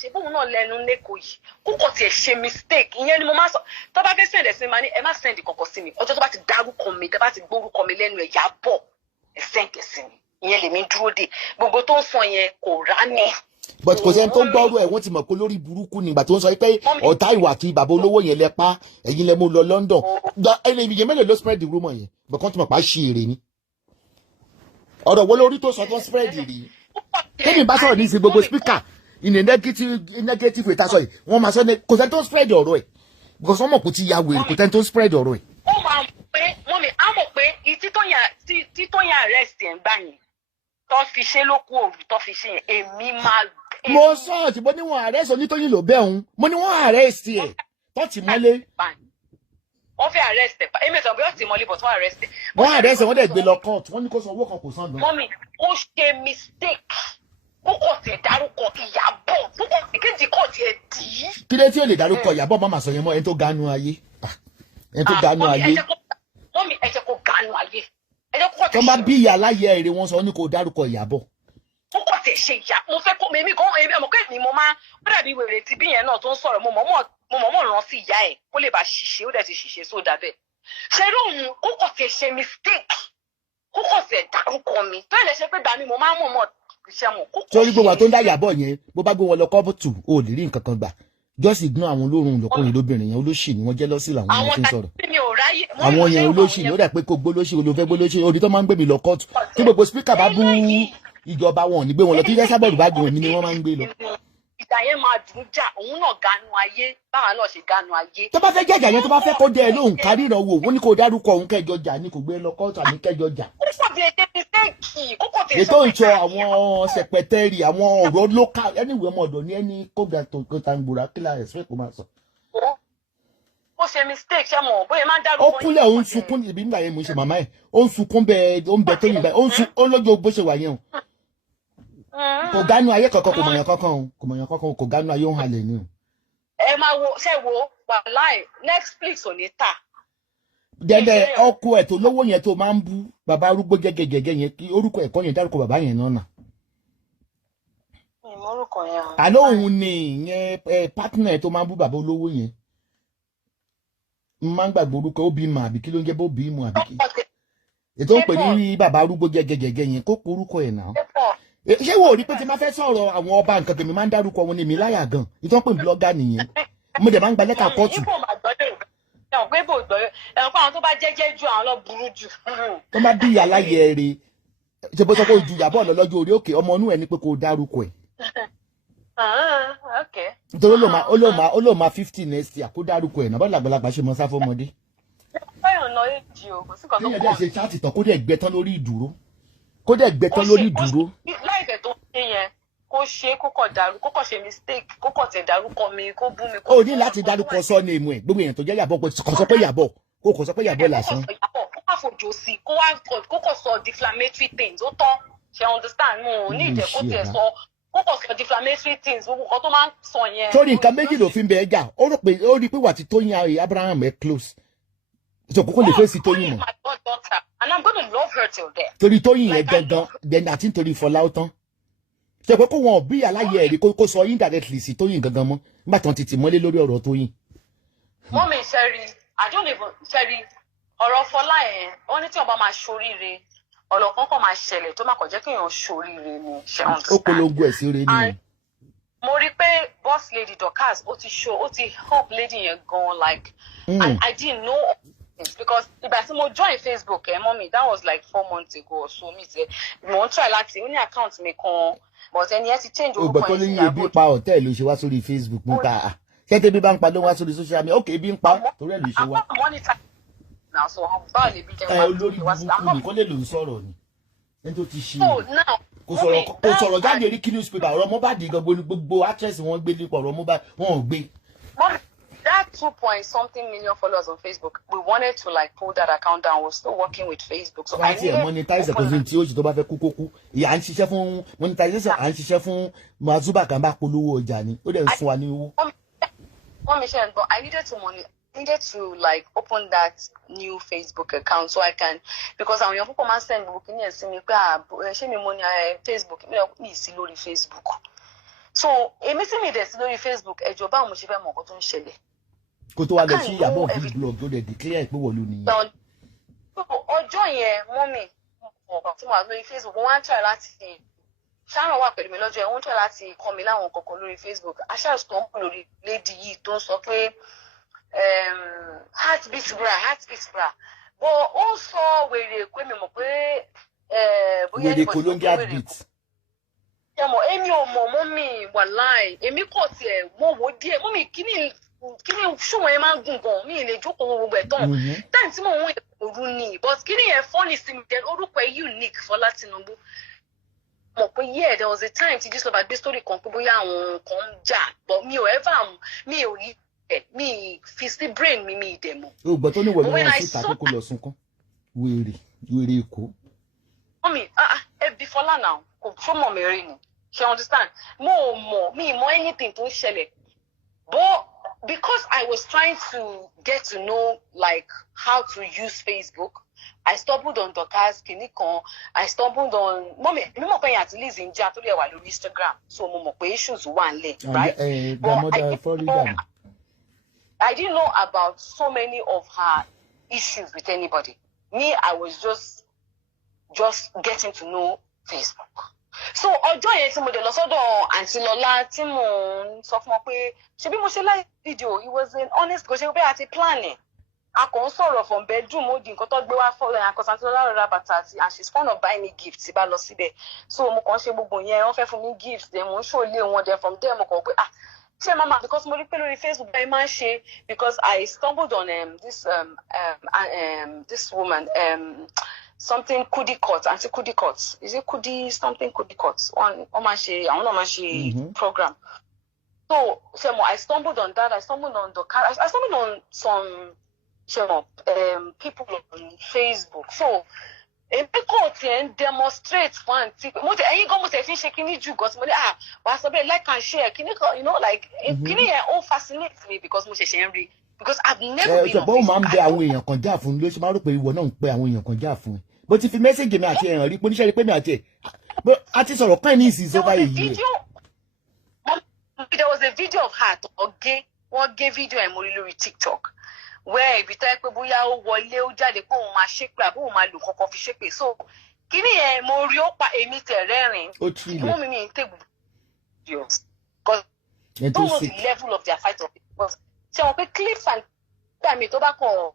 ṣe bóun náà lẹ́nu lẹ́kọ̀ọ́ yìí kókò tiẹ̀ ṣe mistake ìyẹn ni mo máa sọ tó bá fẹ́ send ẹ̀sìn máa ní ẹ má send kọ̀kọ̀ sí mi ọjọ́ tó bá ti dárúkọ mi tó bá ti gbórúkọ mi lẹ́nu ẹ̀ yá bọ̀ ẹ̀ send ẹ̀sìn mi ìyẹn lèmi dúró dè gbogbo tó ń sọ yẹn kò rá ní. But kò sẹ́ni tó ń gbọ́rọ̀ ẹ̀ wọ́n ti mọ̀ pé lórí burúkú nígbà tó ń sọ pé ọ̀tá ìwà àti bàbá olówó yẹn lẹ pa ẹ̀yin lẹ mú lọ London ẹni ìyẹn mélòó ló spread the rumour yẹn bọ̀kan tó mọ̀ pa ṣe èrè ni ọ̀rọ̀ wo lórí tó sọ tó spread rí tẹ́mi bá sọ̀rọ̀ ní ìsìn gbogbo speaker in a negative way tasọ̀ yìí wọ́n máa sọ ní kò sẹ́ni tó spread ọ̀rọ̀ ẹ̀ because wọ́n mọ̀ kó ti ya wèrè kò sẹ́ni tó spread ọ̀rọ̀ ẹ̀. ó máa mọ̀ pé mọ́mi á mọ̀ pé títọ́yà arrest ẹ̀ ń gbà yẹn tó fi ṣe lókù òru tó fi ṣe yẹn èmi máa. mo sọ ọtí mo ní wọn arrest Onítòyìn ló bẹ́ẹ̀ òun mo ní wọn arrest ẹ̀ tó ti mọ́lé. wọ́n fi arrest ẹ̀ èmi ìtàn bí wọ́n ti mọ́lé but wọ́n arrest ẹ̀. wọ́n arrest ẹ̀ wọ́n dẹ̀ gbé lọ court wọ́n ní kó sọ owó kan kò san gan. mọ́mi ó ṣe mistake ó kò tẹ̀ dárúkọ Ìyábọ̀ ó kò kéjì kò tiẹ̀ dì í. kí ló tí ò lè dárúkọ Ìyábọ̀ má máa sọ yẹn mọ́ ẹni tó ganu ayé ẹni tó ganu ayé. mọ́mi ẹ jẹ́ kó ganu ayé ẹ jẹ́ kó tẹ̀ ṣe. tó máa bí ìyá aláyẹ èrè wọn sọ ní kò dárúkọ Ìyábọ̀. ó kò tẹ̀ ṣe ìyá mo fẹ́ kó mi gan ọmọ kẹ́hìn ni mo máa ó dàbí wèrè tí bí yẹn náà tó ń sọ̀rọ̀ mo mọ̀ ràn sí ìyá ẹ̀ kó lè bá ṣìṣe ó dẹ̀ ti ṣìṣe sódà bẹ́ẹ̀ ṣe rí òun kó kò tẹ̀ ṣe mistake kó kò tẹ̀ dárúkọ mi tó lè ṣe pé gbà mí mo máa ń mọ̀ sórí gbogbo àwọn tó ń dá Ìyábọ̀ yẹn bó bá gbé wọn lọ kọ́bùtù ó lè rí nǹkan kan gbà just ignore àwọn olórun lọkùnrin lóbìnrin yẹn olóṣì ni wọ́n jẹ́lọ́sì làwọn yẹn fi ń sọ̀rọ̀ àwọn yẹn olóṣì ni ó dà pé kó gbólóṣì olófẹ́ gbólóṣì orí tó máa ń gbé mi lọ kóòtù tí gbogbo spíkà bá bú ìjọba wọn ò ní gbé wọn lọ tí yẹn sábọ̀dù bá gbé wọn ni wọ́n máa ń gbé lọ. ìjà yẹn máa dùn jà òun náà ganu ayé báwa náà ṣe ganu ayé. tó bá fẹ́ jẹ́jà yẹn tó bá fẹ́ kó dé ẹ lóhùn kárí ìrànwọ́ wọ́n ní kó dárúkọ òun kẹjọ jà ní kò gbé lọ kóòtù àní kẹjọ jà. ètò ìṣọ àwọn sẹpẹtẹrì àwọn ọ̀rọ̀ local anyway ọmọ ọ̀dọ̀ ní ẹni kóga tó ta ń gbòòrà kí la ẹ̀sìn kò máa sọ. ó ṣe mistake ṣé mo bóyá máa ń dárúkọ. ó kúnlẹ̀ ó ń sunkún ibi nígbà yẹn mo ṣe màmá ẹ̀ ó ń sunkún bẹ́ẹ̀ ó ń bẹ tó yìnbọn ó ń lójú bó ṣe wà yẹn o kò gánú ayé kankan kò mọ̀yàn kankan kò gánú ayé òun halẹ̀ ni o. ẹ máa wo ṣe wo wàláì Netflix ò ní tà. dẹ́dẹ́ ọkọ ẹ̀ tó lówó yẹn tó máa ń bú bàbá arúgbó gẹ́gẹ́gẹ́gẹ́ yẹn kí orúkọ ẹ̀kọ́ yẹn dárúkọ bàbá yẹn náà nà. orúkọ yẹn. àlọ́ òun ni ìyẹn pátínà ẹ̀ tó máa ń bú bàbá olówó yẹn máa ń gbàgbọ́ orúkọ ó bí mà àbí kí ló ń jẹ́ bó bí mu àbí kí. ètò ń pè ní bàbá arúgbó gẹ́gẹ́gẹ́gẹ́ yẹn kó porúkọ ẹ̀ náà. ṣé wo rí pé tí máa fẹ́ sọ̀rọ̀ àwọn ọba nǹkan tèmi máa ń dárúkọ wọn ní mi láyà gan ìtọ́ pè blọ́gà nìyẹn mo dẹ̀ máa ń gba lẹ́tà kóòtù. ẹ̀wọ̀n pé bò gbọ́ ẹ̀wọ̀n pé àwọn tó bá jẹ́jẹ́ ju àwọn lọ burú jù. tó bá bí aláyẹ rè ṣe bó sọ pé ojú Ìyábọ̀ lọ lọ́jọ́ orí òkè ọmọ inú ẹ̀ ní pé kò dárúkọ ẹ̀. nítorí ó lò máa 50 next year kó dárúkọ ẹ̀ náà bá làgbàlagbà ṣe mọ sáfọ́mọdé. bí ẹ̀dá ṣe ṣáàtì tán kó dẹ̀ gbẹ́tán lórí ìdúró láìpẹ́ tó ṣe yẹn kó ṣe kókò dàrú kókò ṣe mistake kókò tẹ̀ dárúkọ mi kó bú mi. o ní láti dárúkọ sọ ní ìmú ẹ gbogbo èèyàn tó jẹ́ Ìyábọ̀ pé kò sọ pé Ìyábọ̀ kò sọ pé Ìyábọ̀ lásán. kó má fojú sí kókò sọ defamatory things ó tán ṣe understand mo ní ìjẹ́ kó tiẹ̀ sọ kókò sọ defamatory things gbogbo nǹkan tó máa ń sọ yẹn. torí nǹkan méjì ló fi ń bẹ ẹja ó rí pé wà tí Tóyìn Abraham ẹ close so kókó lè fèsì Tóyìn mọ́. and I'm gonna love her till death. torí Tóyìn yẹn gangan then àti nítorí Fọlá ó tán ṣe pé kó wọn bí aláyẹ ẹ̀rí kó sọ indirectly sí Tóyìn gangan mọ́ nígbà tí wọ́n ti tì mọ́lé lórí ọ̀rọ̀ Tóyìn. mọ́mí sẹ́rí sẹ́rí ọ̀rọ̀ Fọlá yẹn wọ́n ní tí wọ́n bá máa ṣoríire ọ̀rọ̀ kankan máa ṣẹlẹ̀ tó máa kàn jẹ́ kéèyàn ṣoríire ni ṣe understand. ó polongo ẹ̀ sí rẹ ni. mo rí pé boss lady Dorcas ó ti help lady yẹn gan like and I didn't know because ìgbà tí mo join Facebook mọ́mí that was like 4 months ago or so mi ṣe mo ń try láti ó ní account mi kan but ẹni ẹ ti change orúkọ yẹn sí Ìyábọ̀. ebi pa ọ̀tẹ́ ló ṣe wá sórí Facebook níta ṣé tẹ́bí bá ń pa ló wá sórí social media ok ebi ń pa torí ẹ̀ ló ṣe wá. olórí burúkú nìkan lè lò ń sọ̀rọ̀ ni ẹni tó ti ṣe kò sọ̀rọ̀ jáde rí kí newspaper ọ̀rọ̀ Mohbad gbogbo actress wọn gbé nípa ọ̀rọ̀ Mohbad wọn ò gbé. That 2.something million followers on Facebook, we wanted to like pull that account down. We're still working with Facebook. So I need to monetize because tí ó ṣe tó bá fẹ́ kúkúkú ìyá ń ṣiṣẹ́ fún monetization à ń ṣiṣẹ́ fún Mazuba kan bá polówó ọjà ni ó dẹ̀ ń fún wa ní owó. But I needed to like open that new Facebook account so I can because àwọn èèyàn púpọ̀ máa ń send book ní ẹ̀sìn mi pé ṣé mi mo ní Facebook mi sí lórí Facebook. So èmi tí mi dẹ̀ sí lórí Facebook ẹ̀jọ̀ báwo mo ṣe fẹ́ mọ̀ nǹkan tó ń ṣẹlẹ̀. kó tó wá lọ sí Ìyábọ̀ big blog tó dẹ̀ declare pé wọ́n ló nìyẹn. ọjọ́ yẹn mọ́mì ọ̀kan tí mo wà lórí Facebook wọ́n á try láti Sharon wà pẹ̀lú mi lọ́jọ́ yẹn wọ́n try láti kọ́ mi láwọn kankan lórí Facebook aṣáà tó ń pè lórí lady yìí tó ń sọ pé heartbeat bra bó ó sọ wèrè pé mi mọ̀ pé bóyá wèrè Colombia beat. yàmọ̀ èmi ò mọ̀ mọ́mì wàláì èmi kò tiẹ̀ mọ̀ wò díẹ̀ mọ́mì kíní ṣùgbọ́n ẹ máa ń gùn gan mi lè jókòó gbogbo ẹ̀ tán táyì tí mò ń wọ òru ni but kíní yẹn fọ́ọ̀nì sí mi jẹ́ orúkọ ẹ̀ unique Fọlá Tinubu mọ̀ pé yeah there was a time tí Gistlover gbé story kan pé bóyá àwọn kan ń jà but mi ò rí mi fi sí brain mi ìdẹ̀ mọ̀. o gbọ́ tó ní wọ̀lú wọn síta pé kó lọ sunkún wèrè Èkó. mọ́mì ẹbí Fọlá náà kò tó mọ̀ mi rí ni ṣe understand mo mọ̀ anything tó ń ṣẹlẹ̀ but because I was trying to get to know like how to use Facebook I stumbled on Dorcas kìnìkan I stumbled on mọ́mì mi mọ̀ pé yẹn àti Liz ń jà torí ẹ̀ wà lórí Instagram so mo mọ̀ pé issues wà nílẹ̀ right but I didn't know about so many of her issues with anybody me I was just getting to know Facebook. So ọjọ́ yẹn tí mo dé lọ sọ́dọ̀ àǹtí Lọ́lá tí mo ń sọ fún ọ pé ṣe bí mo ṣe láì fídíò it was an honest kò ṣe pé a ti plan ẹ̀ a kò ń sọ̀rọ̀ from bedroom ó di nǹkan tó gbé wá fọ́ọ̀rọ̀ yẹn àkọsí àǹtí Lọ́lá rẹ̀ bàtà àti and she's fond of buying me gifts tí bá lọ síbẹ̀ so mo kàn ṣe gbogbo yẹn wọ́n fẹ́ fún mi gifts then mo ń ṣòlé wọn then from there mo kàn pé ṣé mama because mo rí pé lórí Facebook báyìí máa ń ṣe because I stumbled on this woman something Kudikot, Auntie Kudikot. Is it Kudi something Kudikot? I don't know program. So I stumbled on that. I stumbled on I stumbled on some people on Facebook. So èmi kò tiẹ̀ ń demonstrate fún àǹtí mo ti ẹ̀yin gan mo ti fi ń ṣe kíní jù gan mo ní wàá sọ bẹ́ẹ̀ like and share kíní kan, you know, like kíní yẹn ó fascinate me because mo ṣẹ̀ṣẹ̀ ń rí because I've never been on Facebook. ṣùgbọ́n ó máa ń bẹ àwọn èèyàn kan jà fún ló ṣe máa rò pé ìwọ náà ń pe àwọn èèyàn kan jà fún ẹ bó ti fi mẹ́sẹ̀gì mi àti ẹ̀hàn rí pé oníṣẹ́ rí pé mi àti ẹ̀ a ti sọ̀rọ̀ pẹ́ ní ìsìn sọ́fà yìí. There was a video of her wọ́n gé video ẹ̀ mórí lórí TikTok where ibi tó yẹ pé bóyá ó wọlé ó jáde pé òun máa ṣépè àbí òun máa lò kọ́kọ́ fi ṣépè so kíní yẹn mo rí ó pa èmi tẹ̀ rẹ́rìn mú mi ń tẹ̀gbù videos because don't know the level of their fight of it but ṣe wọn pé clips and gbàmí tó bá kọ̀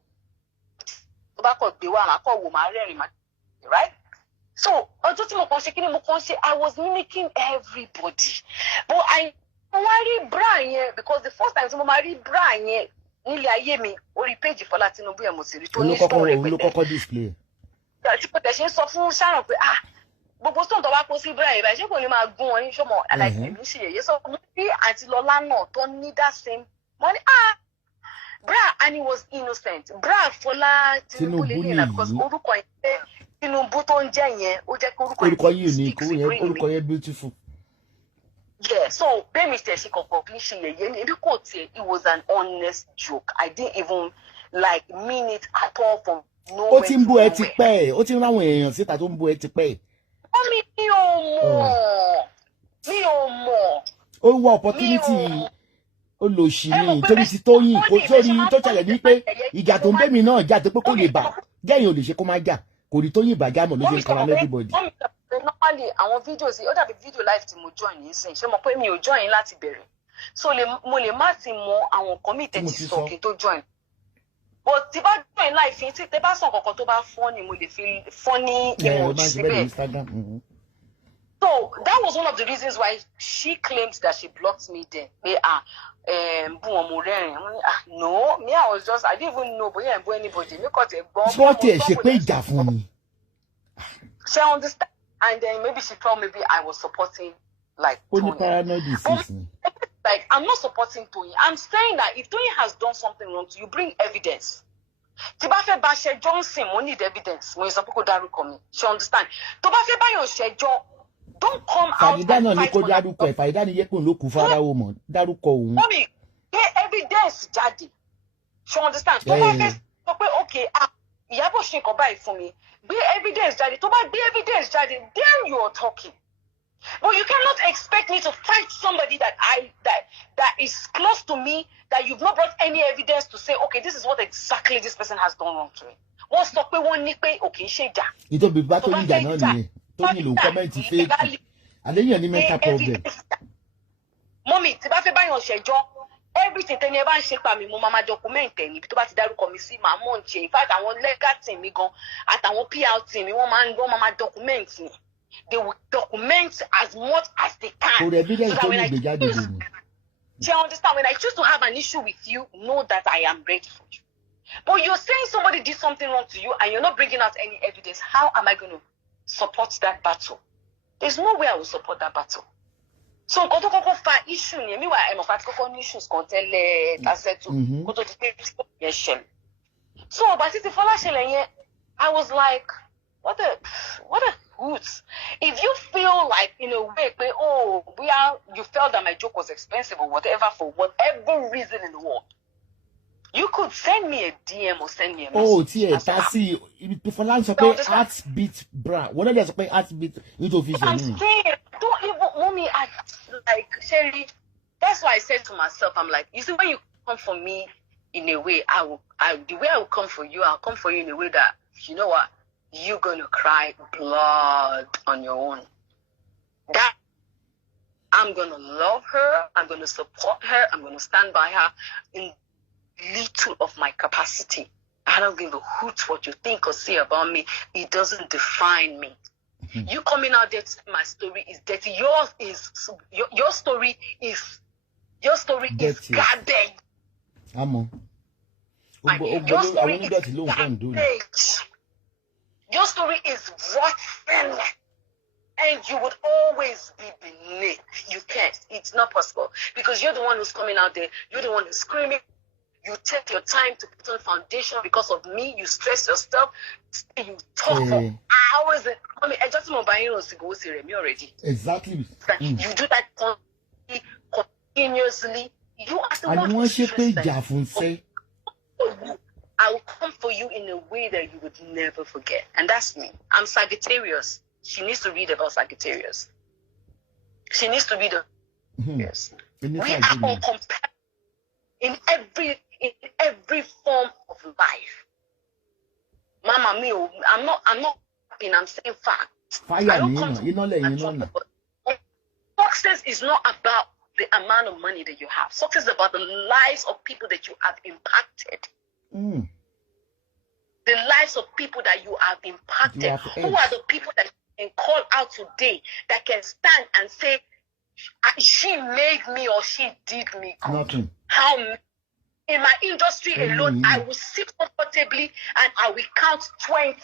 gbé wá màá kọ̀ wò màá rẹ́rìn right so ọjọ́ tí mo kàn ṣe kíní mo kàn ṣe I was mimicking everybody but mo wá rí bra yẹn because the first time tí mo máa rí bra yẹn nílé ayé mi orí péjì Fọlá Tinubu ẹ̀ mo sì rí tó ní stone rẹpẹtẹ. olùkọ́kọ́ display. tí kò tẹ̀ ṣe ń sọ fún Sharon pé gbogbo stone tó bá kó sí bra yẹn báyìí ṣé kò ní máa gún wọn ní sọmọ aláìsí mi ṣe yẹyẹ sọ mo rí àti Lọlá náà tó ní that same mo ní bra and he was innocent bra Fọlá Tinubu lè ní ìlà because orúkọ yẹn Tinubu tó ń jẹ́ yẹn ó jẹ́ pé orúkọ yẹn speaks supreme orúkọ yẹn beautiful. Yeah, so Bemi said she completely it was an honest joke. I didn't even like mean it at all from nowhere. Ó ti ń bú ẹ ti pẹ́ ó ti ń ráwọn èèyàn síta tó ń bú ẹ ti pẹ́. Mi ò mọ̀. Ó wá opportunity olóṣì ni torí ti Tóyìn kò sórí tó ṣẹlẹ̀ ní pé ìjà tó ń Bẹ́mi náà jà tó pé kó lè bà jẹ́yìn ò lè ṣe kó má jà kò rí Tóyìn ìbàjá mọ̀ ló ṣe ń kọ́ra everybody. Normally àwọn videos ó dàbí video live tí mo join yìí sìn ṣé mo pé mi ò join láti bẹ̀rẹ̀ so mo lè má ti mọ àwọn nǹkan mi tẹ́tí sọ kí n tó join but tí bá join live fi tí tẹ́ bá sọ kankan tó bá fọ́ ni mo lè fi funny emoji síbẹ̀ so that was one of the reasons why she claimed that she blocked me then pé bú wọn mo rẹ́rìn no me I didn't even know bóyá ẹ̀ bú anybody mi kọ́ tẹ̀ gbọ́n. tí wọ́n tiẹ̀ ṣe pé ìjà fún mi. She understand. And then maybe she thought maybe I was supporting like Tony. Like I'm not supporting Tony. I'm saying that if Tony has done something wrong to you, bring evidence. Tí bá fẹ́ bá ṣe Johnson, mo need evidence. Mo sọ pé kó dárúkọ mi. She understand. Tó bá fẹ́ bá yàn ṣẹjọ́, don't come out and fight. Fàyídá náà ni kó dárúkọ ẹ̀. Fàyídá ni yẹ́pọ̀ ló kù Fáráò mọ̀. Dárúkọ òun. Mọ́mí, gbé evidence jáde. She understand. Tó bá fẹ́ sọ pé okay, Iyabo ṣe nǹkan báyìí fún mi. Be evidence, Daddy. To be evidence, Daddy. Then you are talking. But you cannot expect me to fight somebody that is close to me that you've not brought any evidence to say, okay, this is what exactly this person has done wrong to me. Wọ́n sọ pé wọ́n ní pé okay ṣe jà. Ìtòbí bá tó ní ìjà náà nìyẹn. Tó ní lòun kọ́mẹ́ǹtì fake. Àléyàn ní mental problem. Mọ́mí, tí bá fẹ́ báyọ̀ ṣẹjọ́. Everything tẹ́ni ẹ bá ń ṣe pa mi mo máa document ẹ̀ níbi tó bá ti dárúkọ mi sí màá mọ̀ ń ṣe in fact àwọn legal team mi gan àtàwọn PR team mi wọ́n máa document ni they will document as much as they can. For evidence tó lè gbé jáde lónìí. Do you understand? When I choose to have an issue with you, know that I am ready for you. But you're saying somebody did something wrong to you and you're not bringing out any evidence. How am I going to support that battle? There's no way I will support that battle. So nǹkan tó kọ́kọ́ fa issue ni èmi wà ẹ̀mọ̀ pàtí kọ́kọ́ ní issues kan tẹ́lẹ̀ tàṣẹ́tù kó tó di pé yẹn ṣẹlẹ̀. So ọba títí Fọlá ṣẹlẹ̀ yẹn I was like what a hoot. If you feel like in a way pé you felt that my joke was expensive or whatever for whatever reason in the world you could send me a DM or send me a message. Tí ẹ̀ tá sí Fọlá ń sọ pé heartbeat bra wọ́n lè sọ pé heartbeat nítorí fi ṣe I'm saying don't even mommy like Sherry, that's why I said to myself, I'm like, you see, when you come for me in a way, the way I will come for you, I'll come for you in a way that, you know what, you're gonna cry blood on your own. That I'm gonna love her, I'm gonna support her, I'm gonna stand by her in little of my capacity. I don't give a hoot what you think or say about me. It doesn't define me. You coming out there to say my story is dirty. Your story is garbage. Your story is garbage. Your story is rotten. And you would always be beneath. You can't. It's not possible. Because you're the one who's coming out there. You're the one who's screaming. You take your time to put on foundation because of me. You stress yourself. You talk for hours. I mean, I just want to buy you already. Exactly. You do that continuously. You are the one who stressed. I will come for you in a way that you would never forget. And that's me. I'm Sagittarius. She needs to read about Sagittarius. She needs to read yes. We are uncompatible in every form of life. Mama me, I'm not happy, I'm saying facts. I don't come to success is not about the amount of money that you have. Success is about the lives of people that you have impacted. The lives of people that you have impacted. Who are the people that you can call out today that can stand and say, she made me or she did me good? Nothing. How in my industry alone, I will sit comfortably and I will count 20.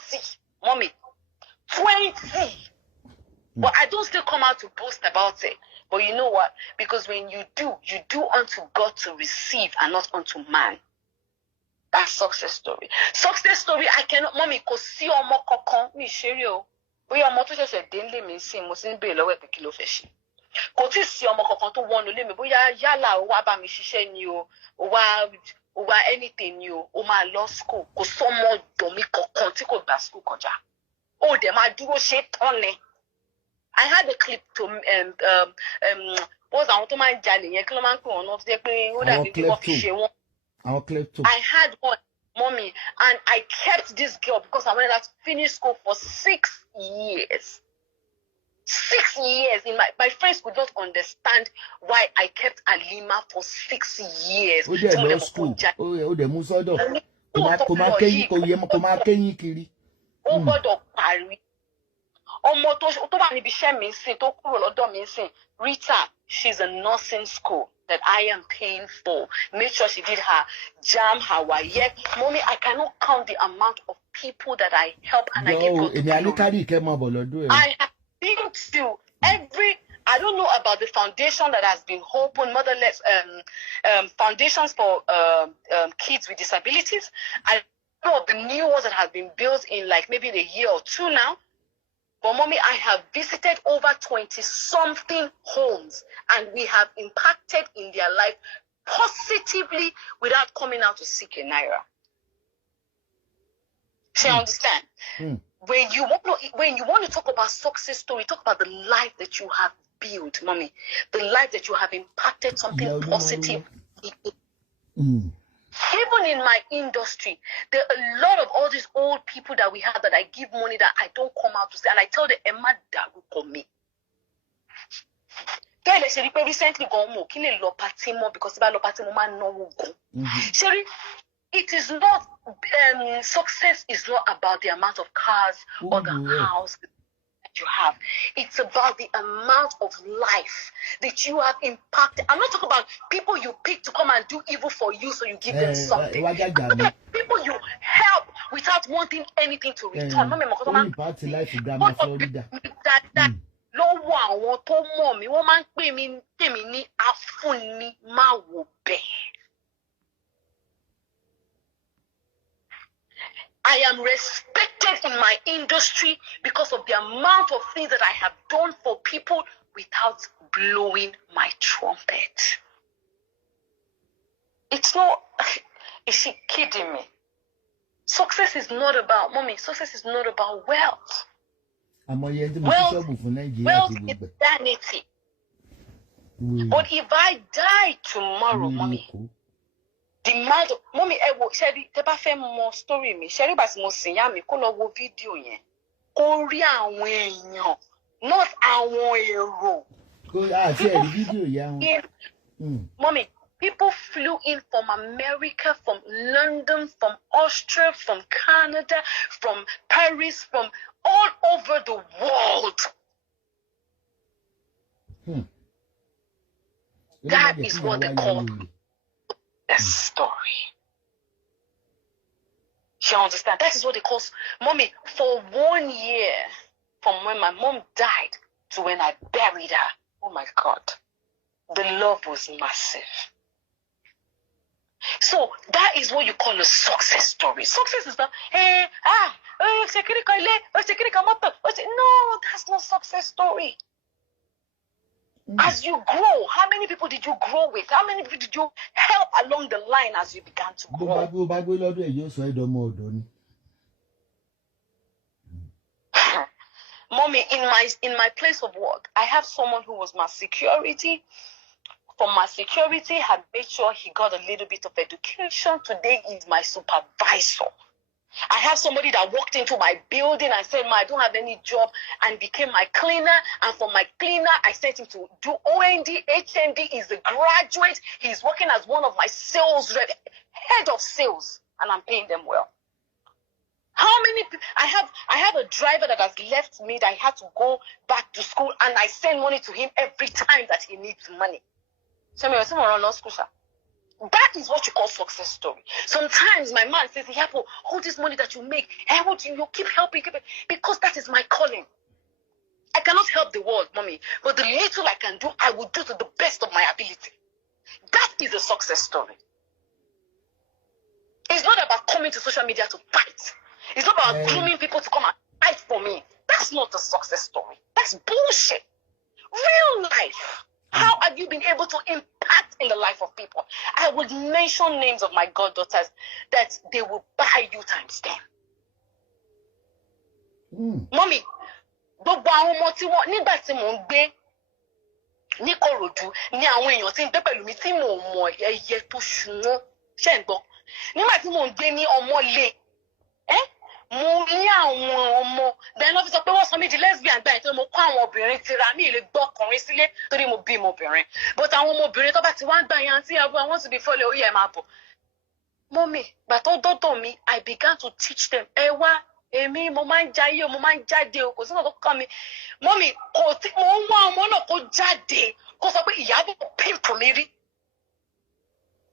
Mommy, 20. But I don't still come out to boast about it. But you know what? Because when you do unto God to receive and not unto man. That's success story. Success story, I cannot, mommy, because see omo kokon, mi shere o. Boya omo to sese denle mi sin, mo sin be lowe pe kilo fe se. Kò tí sí ọmọ kankan tó wọnú lé mi bóyá yálà ó wá bá mi ṣiṣẹ́ ni o wá anything ni o máa lọ school kò sọmọ ọ̀dọ̀ mi kankan tí kò gba school kọjá ó dẹ̀ máa dúró ṣe tán ni. I had a clip to what's àwọn tó máa ń jalè yẹn kí ló máa ń pè wọ́n náà tó jẹ́ pé ó dàbí bí wọ́n fi ṣe wọ́n. I had one, mommy, and I kept this girl because I wanted her to finish school for 6 years. 6 years. My friends could not understand why I kept Alima for 6 years. School. Rita, she's a nursing school that I am paying for. Make sure she did her jam, her WAEC. Mommy, I cannot count the amount of people that I help and I give God. I have been to I don't know about the foundation that has been opened, motherless foundations for kids with disabilities. I know of the new ones that have been built in like maybe a year or two now. But mommy, I have visited over 20-something homes and we have impacted in their life positively without coming out to seek a naira. She understand? When you want to talk about success story, talk about the life that you have built, mommy, the life that you have impacted something positive. Even in my industry, there are a lot of all these old people that we have that I give money that I don't come out to say, and I tell them, Emma, that will come me. Recently, because Sherry, it is not success is not about the amount of cars or the house that you have. It's about the amount of life that you have impacted. I'm not talking about people you pick to come and do evil for you so you give them something. People you help without wanting anything to return. Lọ́wọ́ àwọn tó mọ̀ mí, wọ́n máa ń pè mí ní afúnni má wò bẹ́ẹ̀. I am respected in my industry because of the amount of things that I have done for people without blowing my trumpet. It's not, is she kidding me? Success is not about, mommy, success is not about wealth. Wealth is vanity. But if I die tomorrow, mommy, the amount of mommy, Sherry, te ba fẹ́ mọ story mi. Sherry bá ti mo sìn yá mi kó lọ wo fídíò yẹn. Kó rí àwọn èèyàn, not àwọn èrò. Mommy, people flew in from America, from London, from Austria, from Canada, from Paris, from all over the world. That is what they call a story. You understand? That is what they call, mommy, for 1 year, from when my mom died to when I buried her. Oh my God. The love was massive. So that is what you call a success story. Success is not, no, that's not success story. As you grow, how many people did you grow with? How many people did you help along the line as you began to grow? Mommy, in my place of work, I have someone who was my security. From my security, had made sure he got a little bit of education. Today, he's my supervisor. I have somebody that walked into my building and said, I don't have any job, and became my cleaner. And from my cleaner, I sent him to do OND, HND. He's a graduate. He's working as one of my sales rep, head of sales, and I'm paying them well. How many people? I have a driver that has left me that I had to go back to school, and I send money to him every time that he needs money. That is what you call success story. Sometimes my man says, Iyabo, all this money that you make, you keep helping, because that is my calling. I cannot help the world, mommy, but the little I can do, I will do to the best of my ability. That is a success story. It's not about coming to social media to fight. It's not about grooming people to come and fight for me. That's not a success story. That's bullshit. Real life. How have you been able to impact in the life of people? I would mention names of my goddaughters that they will buy you times 10. Mommy, gbogbo àwọn ọmọ tí wọ́n nígbà tí mò ń gbé ní Kòròdú ní àwọn èèyàn tí ń gbé pẹ̀lú mi tí mò ń mọ ẹyẹ tó ṣùwọ́n ṣe ń gbọ́. Nígbà tí mò ń gbé ní Ọmọlé, mo ní àwọn ọmọ bẹ́ẹ̀ ló fi sọ pé wọ́n sọ mí di lesbian gbà yẹn tó mo kó àwọn obìnrin tira mi lè gbọ́ ọkùnrin sílé torí mo bí ọmọbìnrin, but àwọn ọmọbìnrin tó bá ti wá ń gbà yẹn àti Iyabo, I want to be follow ó yẹ máa bọ̀. Mommy, gbà tó dọ́dọ̀ mi, I began to teach them. Wá èmi mo máa ń jayé o, mo máa ń jáde o, kò sí nǹkan kan mi. Mommy, kò tí mo ń wá ọmọ náà kó jáde kó sọ pé Iyabo pimp mi rí.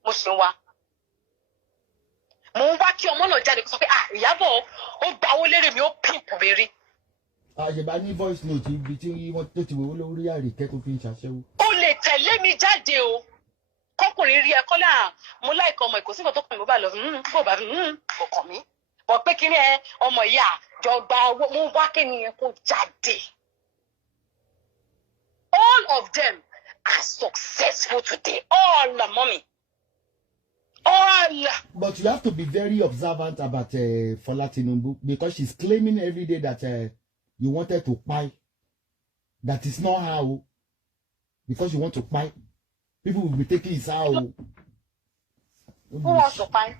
Mo ṣe ń wá. Mo ń wá kí ọmọ náà jáde kó sọ pé Iyabo ó gba owó lérè mi ó pimp mi rí. Àjẹbá ní voice note ibi tí wọ́n tó ti wò lórí àríkẹ́ tó fi ń ṣàṣẹ́wó. O lè tẹ̀lé mi jáde o. Kọ́kùnrin rí ẹ kọ́lá mo láìka ọmọ ìkòsí nǹkan tó kàn mí bó bá lọ bó bá kò kàn mí. Bọ̀ pé kí ni ọmọ ìyá jọ gba owó mo wá kéènì yẹn kó jáde. All of them are successful today. All, mommy. All. But you have to be very observant about Fola Tinubu, because she's claiming every day that you wanted to buy. That is not how. Because you want to buy. People will be taking his how. Who wants to buy?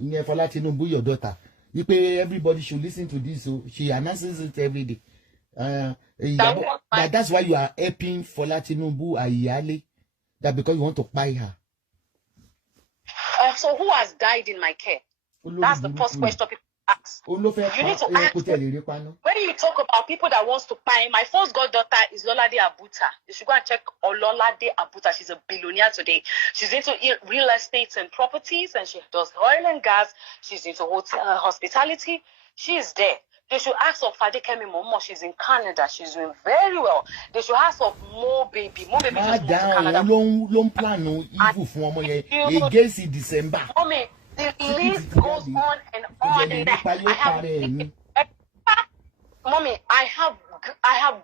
Yeah, Fola Tinubu, your daughter. You pay, everybody should listen to this. So she announces it every day. That's why you are helping Fola Tinubu Ayale. That because you want to buy her. So who has died in my care? That's the first question people ask. You need to ask them. When you talk about people that wants to buy, my first goddaughter is Lolade Abuta. You should go and check Ololade Abuta. She's a billionaire today. She's into real estate and properties, and she does oil and gas. She's into hospitality. She is there. They should ask of Fadekemi Momo. She's in Canada. She's doing very well. They should ask of Mo Baby. Mo Baby just moved to Canada. Long plan no evil for against December. Mommy, the list goes on and on. Mommy, I have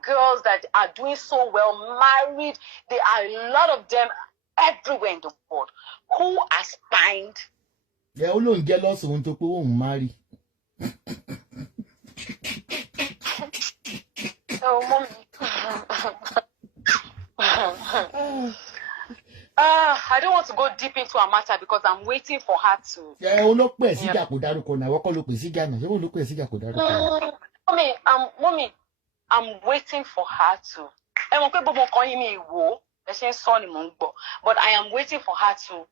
girls that are doing so well, married. There are a lot of them everywhere in the world who are spined. They are all jealous when to go marry. Oh, Mommy. I don't want to go deep into a matter because I'm waiting for her to. Mommy, I'm waiting for her to. But I am waiting for her to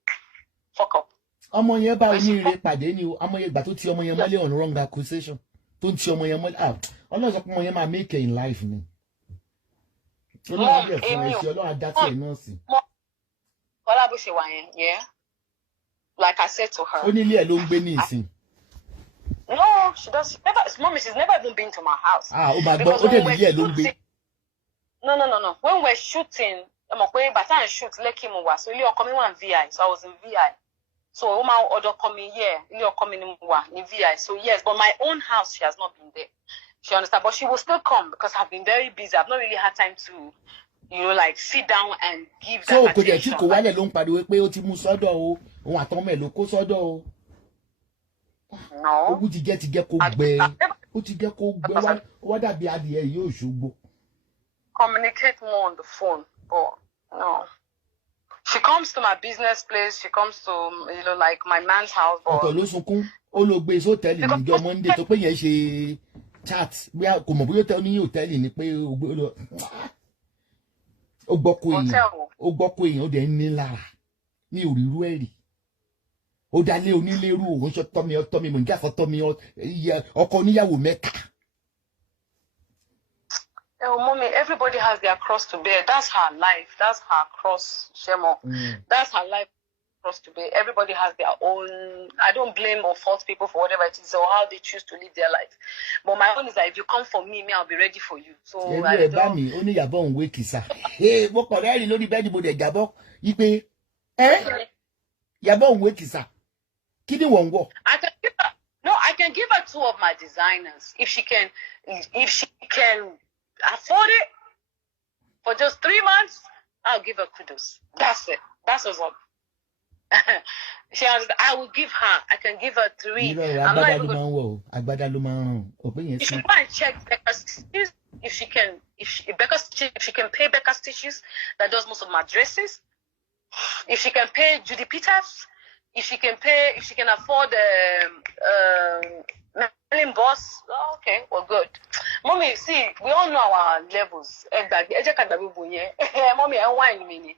fuck up. Ọmọ yẹn bá oníire pàdé ni o, ọmọ yẹn gbà tó ti ọmọ yẹn mọ́lé on wrong accusation tó ń ti ọmọ yẹn mọ́lé Ọlọ́run sọ pé ọmọ yẹn máa make it in life ni. Ọlọ́run fún ẹ̀sìn Ọlọ́run adátì ẹ̀ náà sí. Ọlá bó ṣe wà yẹn, yeah. Like I said to her. Ó ní ilé ẹ̀ ló ń gbé ní ìsìn. No, she does. Mommy, she's never even been to my house. Ó máa gbọ́, ó dẹ̀ ní ilé ẹ̀ ló ń gbé. No. When we're shooting, I'm going to shoot Lekki mo wà, so ilé ọkọ mi wà in VI, so I was in VI. So my order coming here, you're coming in VI. So yes, but my own house, she has not been there. She understand, but she will still come because I've been very busy. I've not really had time to, you know, like sit down and give that attention. So kò wálẹ̀ ló ń pariwo pé ó ti mú sọ́dọ̀ o, òun àtọmọ ẹ̀ ló kó sọ́dọ̀ o. No. Ó ti jẹ́ kó gbẹ. Ó ti jẹ́ kó gbẹ wá dàbí adìẹ yóò ṣògbó. Communicate more on the phone, but no. She comes to my business place. She comes to, you know, like my man's house. But ọ̀tọ̀ ló sunkún ó lọ gbé sọ́tẹ́ẹ̀lì níjọ́ Monday tó pé yẹn ṣe chat bí kò mọ̀ bóyá ó ní hòtẹ́ẹ̀lì ni pé ó gbọ́ kó èèyàn ó dẹ̀ ń ní lára ní òrìrú ẹ̀rì ó dalé onílérú òun ṣe tọ́mi mò ń jáfọ́ tọ́mi ọkọ oníyàwó mẹ́ta. Oh, mommy, everybody has their cross to bear. That's her life. That's her cross, Shemo. That's her life cross to bear. Everybody has their own. I don't blame or fault people for whatever it is or how they choose to live their life. But my own is that if you come for me, I'll be ready for you. So I don't. Me only Iyabo òun wé kìsà. Mo kọ̀ rẹ́rìn lórí bẹ́ẹ̀ni mo dẹ̀ jábọ́ yí pé Iyabo òun wé kìsà. Kí ni wọ́n ń wọ̀? I can give her 2 of my designers if she can afford it for just 3 months. I'll give her kudos. That's it. That's what's up. I will give her. I can give her 3. I'm not even going. If she go and check Becca's tissues, if she can pay Becca's tissues, that does most of my dresses. If she can pay Judy Peters, if she can afford Melon Boss, okay, we're good. Mommy, see, we all know our levels. Mommy, I wine me.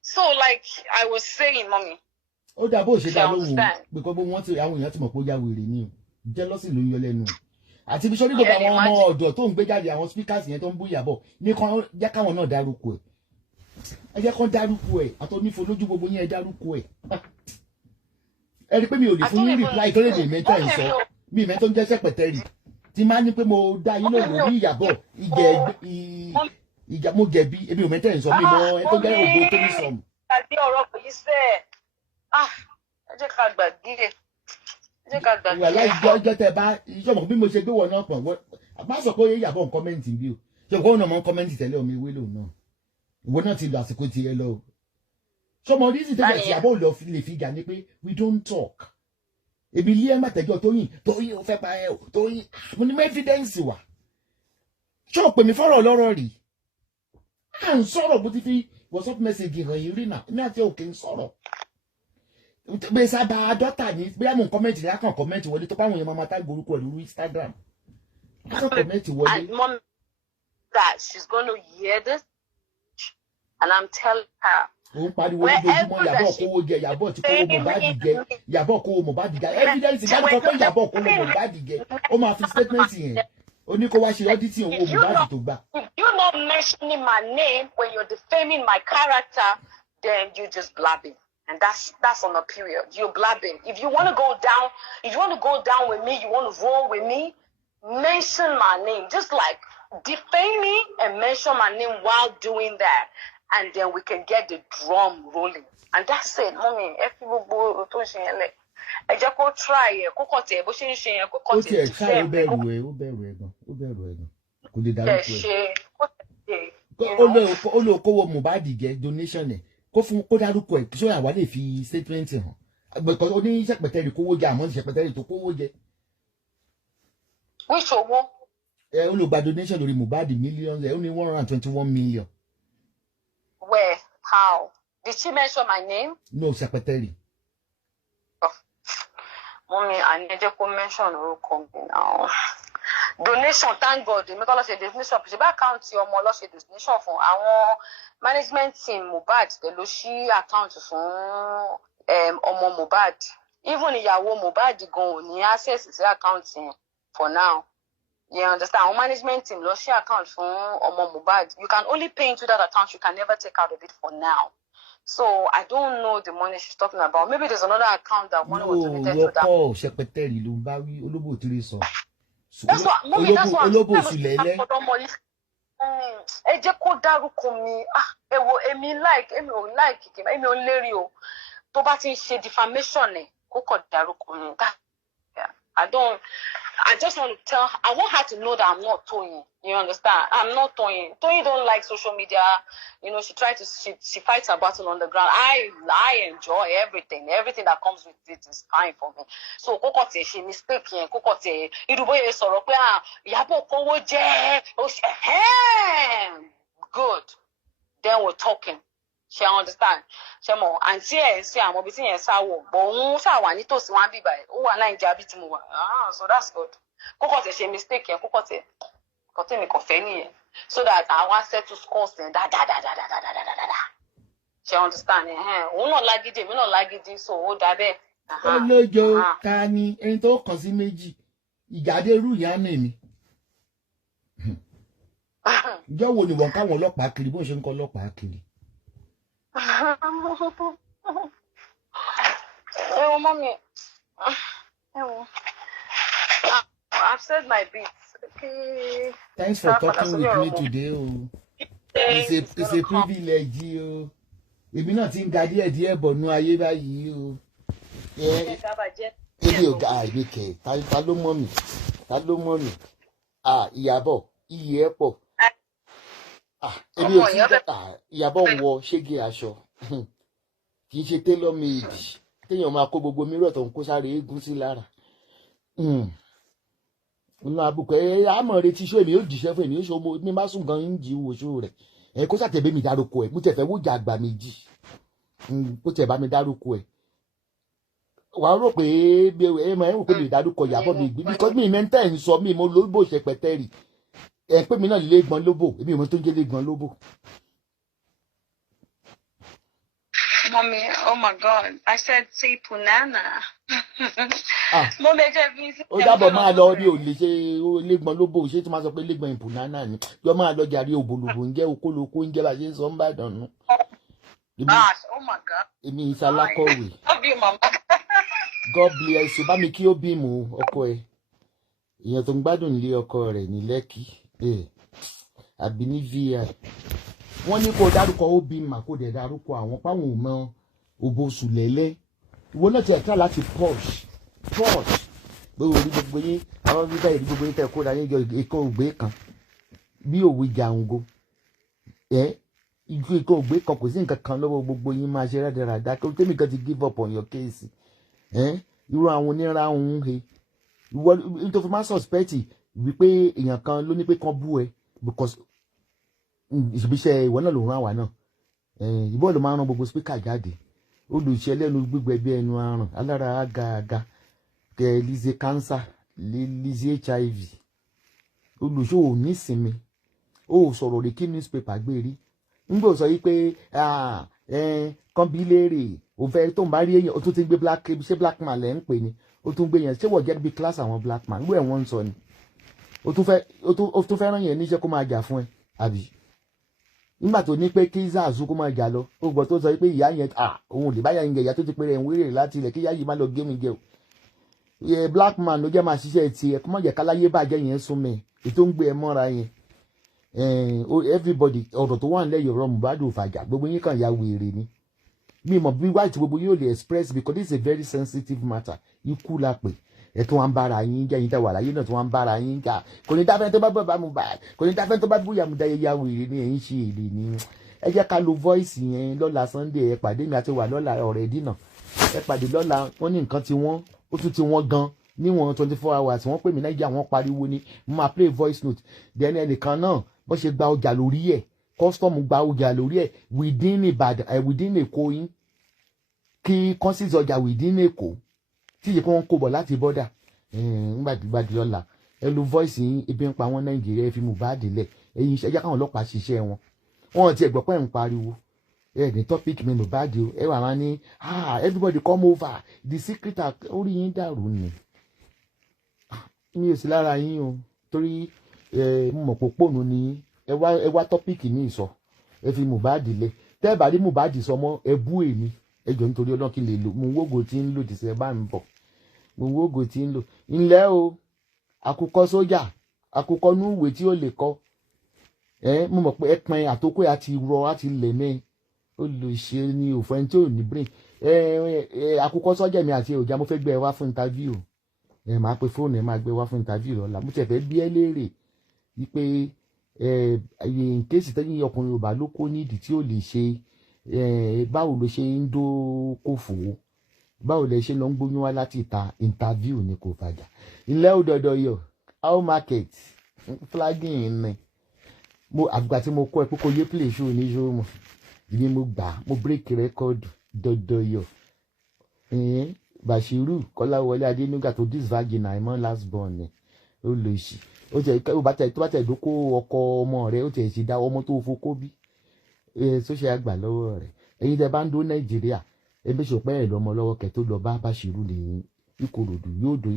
So, like I was saying, mommy. Oh, that bullshit. Because we want to. I want to make we renew. Jealousy ló yọ lẹ́nu. Àti bí sori go ba wọn ọmọ ọ̀dọ̀ tó ń gbé jáde àwọn speakers yẹn tó ń bú Iyabo. Ní kan jẹ́ káwọn náà dárúkọ ẹ̀. Ẹ jẹ́ kan dárúkọ ẹ̀. Àti onífo lójú gbogbo yẹn dárúkọ ẹ̀. Ẹ rí pé mi ò lè fún yín reply tó lè dè mẹ́ta ń sọ. Mi mẹ́tọ́ ń jẹ́ sẹ́pẹ̀tẹ́rì. Tí máa ní pé mo dá yín lóhùn ní Iyabo ìjà mo jẹ̀bi ebi ò mẹ́tẹ́ ń sọ mi mọ́ ẹ tó jẹ́ ògbó tó ní sọ̀mù. Àti ọ̀rọ̀ kò yí sẹ́ ẹ jẹ́ ká gbàgbé. Ìwà láì jẹ́ ọjọ́ tẹ bá ìjọba bí mo ṣe gbé wọ̀ náà pọ̀ bá sọ pé Iyabo ń kọ́mẹ́ǹtì bí o ṣe kó náà mọ́ ń kọ́mẹ́ǹtì tẹ́lẹ̀ omi ìwé lòun náà ìwọ náà ti lọ àsìkò tiẹ̀ lọ o. Sọmọ orí sì tẹ́lẹ̀ tí Iyabo lọ lè fi gà ní pé we don't talk. Èmi ilé ẹ̀ màtẹ́jọ́ Tóyìn ò fẹ́ pa ẹ̀ o Tóyìn mo ní mọ́ evidence wà. Ṣé o pè mí fọ́rọ̀ lọ́rọ̀ rí? À ń sọ̀rọ̀ bó ti fi WhatsApp message hàn yín rí náà ní àti òkè ń sọ̀rọ̀. Bẹ́ẹ̀ sábà dọ́tà ní bí àmọ̀ kọ́mẹ́ǹtì ní akàn kọ́mẹ́ǹtì wọlé tó báwọn èèyàn máa tá gbórúkọ ẹ̀ lórí Instagram. Akàn kọ́mẹ́ǹtì wọlé. Mom, that she's going to hear this and I'm telling her. Òun pariwo lójoojúmọ́ Iyabo kówó jẹ Iyabo tí kówó Mohbad jẹ Iyabo kówó Mohbad jẹ evidence ìdájọ́ sọ pé Iyabo kówó Mohbad jẹ ó máa fi statement yẹn ó ní kó wá ṣe auditing owó Mohbad tó gbà. If you're not mentioning my name when you're defaming my character, then you're just blabbing. And that's on a period. You're blabbing. If you want to go down with me, you want to roll with me, mention my name. Just like defame me and mention my name while doing that. And then we can get the drum rolling. And that's it, mommy. If you go to Shele, I just go try it. Koko te, bo ṣe ń ṣe yẹn, koko te. Ó try ó bẹ̀rù ẹ̀ gan. Kò lè dárúkọ ẹ̀. Ó lè kówó Mohbad jẹ donation ẹ̀. Kó dárúkọ ẹ̀ so àwa lè fi statement hàn. Because ó ní ṣẹpẹtẹrì kówó jẹ àmọ́ ṣẹpẹtẹrì tó kówó jẹ. Which owó? Ó lè gba donation lórí Mohbad millions ẹ̀ ó ní 121 million. Where? How? Did she mention my name? No, secretary. Oh. Mommy, I need to mention who come now. Donation, thank God. The make say donation. She back account your mother say donation for our management team Mohbad. The Loshi account for Omo Mohbad. Even Iyabo Mohbad go ni access his account for now. You understand? Our management team, Loshi account for Omo Mohbad. You can only pay into that account. You can never take out of it for now. So I don't know the money she's talking about. Maybe there's another account that money was donated to that. No, secretary Lumbawi Olobo Tiriso. That's what, mommy. That's what. ẹ jẹ́ kó dárúkọ mi ẹ wo èmi ò like èmi ò lérí o tó bá ti ń ṣe defamation ẹ̀ kó kàn dárúkọ mi I just want to tell her, I want her to know that I'm not Toyin. You understand? I'm not Toyin. Toyin don't like social media. You know, she fights her battle on the ground. I enjoy everything. Everything that comes with it is fine for me. So, kokote, she mistake here. Kokote, iruboye sọ̀rọ̀ pé Iyabo kowo jẹ́. Good. Then we're talking. She understand. She mo auntie ẹ ṣe àwọn bí tí yẹn sáwọ bọ òun ṣàwà nítòsí wọn bí báyìí ó wà Naija bí tí mo wà so that's good. Kókò tẹ ṣe mistake yẹn kókò tẹ mi kò fẹ́ nìyẹn so that àwọn settle scores then da. She understand òun náà lágídí èmi náà lágídí so ó dà bẹ́ẹ̀. Olójo ta ni ẹni tó kàn sí méjì ìjàdé irú ìyá náà mi. Ìjọ wo ni wọ́n káwọn ọlọ́pàá kiri bó ṣe ń kọ́ ọlọ́pàá kiri. Mommy. I've said my bits. Okay. Thanks for talking with me today. It's a privilege. Èmi náà ti ń ga díẹ̀ bọ̀ nú ayé báyìí o. Ebi ò ga àìníkẹ́ ta ló mọ̀ mí Ìyábọ̀ iyì ẹ̀ pọ̀. Ebi ò sí Ìyábọ̀ ń wọ ṣége aṣọ kì í ṣe tailor made téèyàn máa kó gbogbo mírọ̀ tó ń kó sáré eégún sí lára. Nínú àbùkù àmọ̀ retí ṣó èmi ó jíṣẹ́ fún èmi ó ṣe ọmọ mi bá sùn gan ń jí wo ṣó rẹ̀ kó sàtẹ̀bẹ́ mi dárúkọ ẹ̀ mo tẹ̀ fẹ́ wújà àgbà méjì kó tẹ̀ bá mi dárúkọ ẹ̀ wà á rò pé rò pé mi dárúkọ Ìyábọ̀ mi gbé because mi mẹ́ńtẹ́ ń sọ mi mo lóbò ṣẹpẹtẹ́rì pé mi náà lè gbọ́n lóbò èmi ò mọ tó ń jẹ́ lè gbọ́n lóbò. Mommy, oh my God, I said say punana. Mommy, ó dábọ̀ máa lọ rí òlè ṣe lẹ́gbọ̀n lóbò ṣé tí máa sọ pé lẹ́gbọ̀n ìpùnánà ni yọ máa lọ jàre òbòlòbò ń jẹ́ okóloko ń jẹ́ bá ṣe ń sọ ń bàdàn nù. Oh my God. Èmi ìsalákọ̀wé. Love you, Mama. God bless you. Bá mi kí ó bímọ ọkọ ẹ̀. Èèyàn tó ń gbádùn nílé ọkọ rẹ̀ ní Lẹ́kì. Àbí ní VI. Wọ́n ní kó dárúkọ ó bímọ kó dẹ̀ dárúkọ àwọn páwọn ò mọ òbòsù lẹ́lẹ́. Ìwọ náà ti ẹ̀ka láti posh. Gbogbo orí gbogbo yín àwọn bíbá ìrí gbogbo yín tẹ̀ kó dání jọ ikọ̀ ògbé kan. Bí òwe jàǹgo. Ikọ̀ ògbé kan kò sí nǹkan kan lọ́wọ́ gbogbo yín máa ṣe rádaràdá kí tèmi kan ti give up on your case. Irú àwọn onírà òun he ìwọ tó fi máa suspect wípé èèyàn kan ló ní pé kan bú ẹ because ìṣibiṣẹ́ ìwọ náà ló rán àwa náà ìbọn ló máa ń rán gbogbo speaker jáde olùṣẹ́ lẹ́nu gbígbẹ bí ẹnu àrùn alára àgàgà kẹ lize cancer lize HIV olùṣọ́ ò ní ìsinmi ó sọ̀rọ̀ rẹ̀ kí newspaper gbé rí nígbà sọ yí pé kan bí léèrè òun fẹ́ tó ń bá rí èèyàn ó tún ti gbé black man lẹ́ ń pè ní ó tún gbé yẹn ṣé wọ́n jẹ́ bí class àwọn black man lóò ẹ̀wọ̀n ń sọ ni ó tún fẹ́ rán yẹn níṣẹ́ kó máa jà fún ẹ àbí nígbà tó ní pé kí zazu kó máa jà lọ ó gbọ́ tó sọ pé ìyá yẹn òun ò lè báyà yẹn ìyá tó ti pé rẹ̀ ń wéré láti ilẹ̀ kí ìyá yìí má lọ gé mi jẹ o black man ló jẹ́ máa ṣiṣẹ́ tiẹ̀ kó má jẹ́ káláyé bàjẹ́ yẹn sún mẹ́ ètò ń gbé ẹ mọ́ra yẹn everybody ọ̀rọ̀ tó wà nílẹ̀ Yorùbá Mohbad ò fàjà gbogbo yín kàn ya wèrè ni mi mọ̀ bí white gbogbo yóò lè express because this is a very sensitive matter ikú la pè ẹ tó wá ń bára yín jà yín tẹ wà láyé náà tó wá ń bára yín jà kò ní dáfẹ́ tó bá bọ̀ bá Mohbad kò ní dáfẹ́ tó bá búyà mú dáyé ya wèrè ni ẹ̀yìn ṣe èdè ni ẹ jẹ́ ká lo voice yẹn lọ́la Sunday ẹ pàdé mi àti wà lọ́la ọ̀rẹ́ dínà ẹ pàdé lọ́la wọ́n ní nǹkan tí wọ́n ó tún ti wọ́n gan níwọ̀n 24 hours wọ́n pè mí Nàìjíríà wọ́n pariwo ni mo máa play voice note then ẹnìkan náà bó ṣe gba ọjà lórí ẹ̀ custom gba ọjà lórí ẹ̀ within Ìbàdàn within Èkó yín kí consis ọjà within Èkó tí ìyẹn kí wọ́n kó bọ̀ láti bọ́dà gbàdúgbàdú lọ́la ẹ lo voice yín ebi ń pa wọ́n Nàìjíríà ẹ fi Mohbad lẹ̀ ẹ̀yin ṣẹ́jà káwọn ọlọ́pàá ṣiṣẹ́ wọn ti ẹ̀gbọ́ pẹ́ ń pariwo ní topic mi Mohbad o ẹ wà wá ní everybody come over the secret orí yín dàrú ni mi ò sí lára yín o torí mo mọ̀ pé pònú ni ẹ wá topic mi sọ ẹ fi Mohbad lẹ̀ tẹ́ ẹ bá rí Mohbad sọ mọ́ ẹ bú èmi ẹ jọ nítorí Ọlọ́run kí lè lò mo wógo tí ń lò dìsẹ́ bá ń bọ̀ mo wógo tí ń lò ńlẹ́ o àkùkọ sójà àkùkọ núwèé tí ó lè kọ mo mọ̀ pé ẹpin àtòkò àti rọ àti lẹ̀mẹ́ olùṣe ni òfin tí ò ní brain àkókò sọ́jà mi àti ọjà mo fẹ́ gbé ẹ wá fún interview máa pe fóònù ẹ máa gbé wá fún interview lọ́la mo tẹ̀ fẹ́ bí ẹ léèrè wípé kéèsì tẹ́yìn ọkùnrin Yorùbá ló kó nídìí tí ò lè ṣe báwo ló ṣe ń dókòfò báwo lẹ ṣe lọ ń gbóyún wá láti ìta interview ni kò fàjà ilé òdòdó yọ how market flagging ni mo àgbà tí mo kọ́ ẹ kókó yé play show ní show mọ̀ ìní mo gbà mo break record dọdọ yọ Bashiru Kọ́láwọlé Adénúgà tó dis vagina àìmọ́ last born ni ó lè ṣì ó jẹ́ tó bá tẹ̀ dókó ọkọ ọmọ rẹ̀ ó tẹ̀ ṣì dá ọmọ tó fokó bí sóṣè àgbà lọ́wọ́ rẹ̀ ẹ̀yin tẹ́ bá ń dó Nàìjíríà ẹbí ṣòpẹ́ ẹ̀ lọ́mọ lọ́wọ́ kẹ́ tó lọ bá Bashiru ní Ìkòròdú yóò dó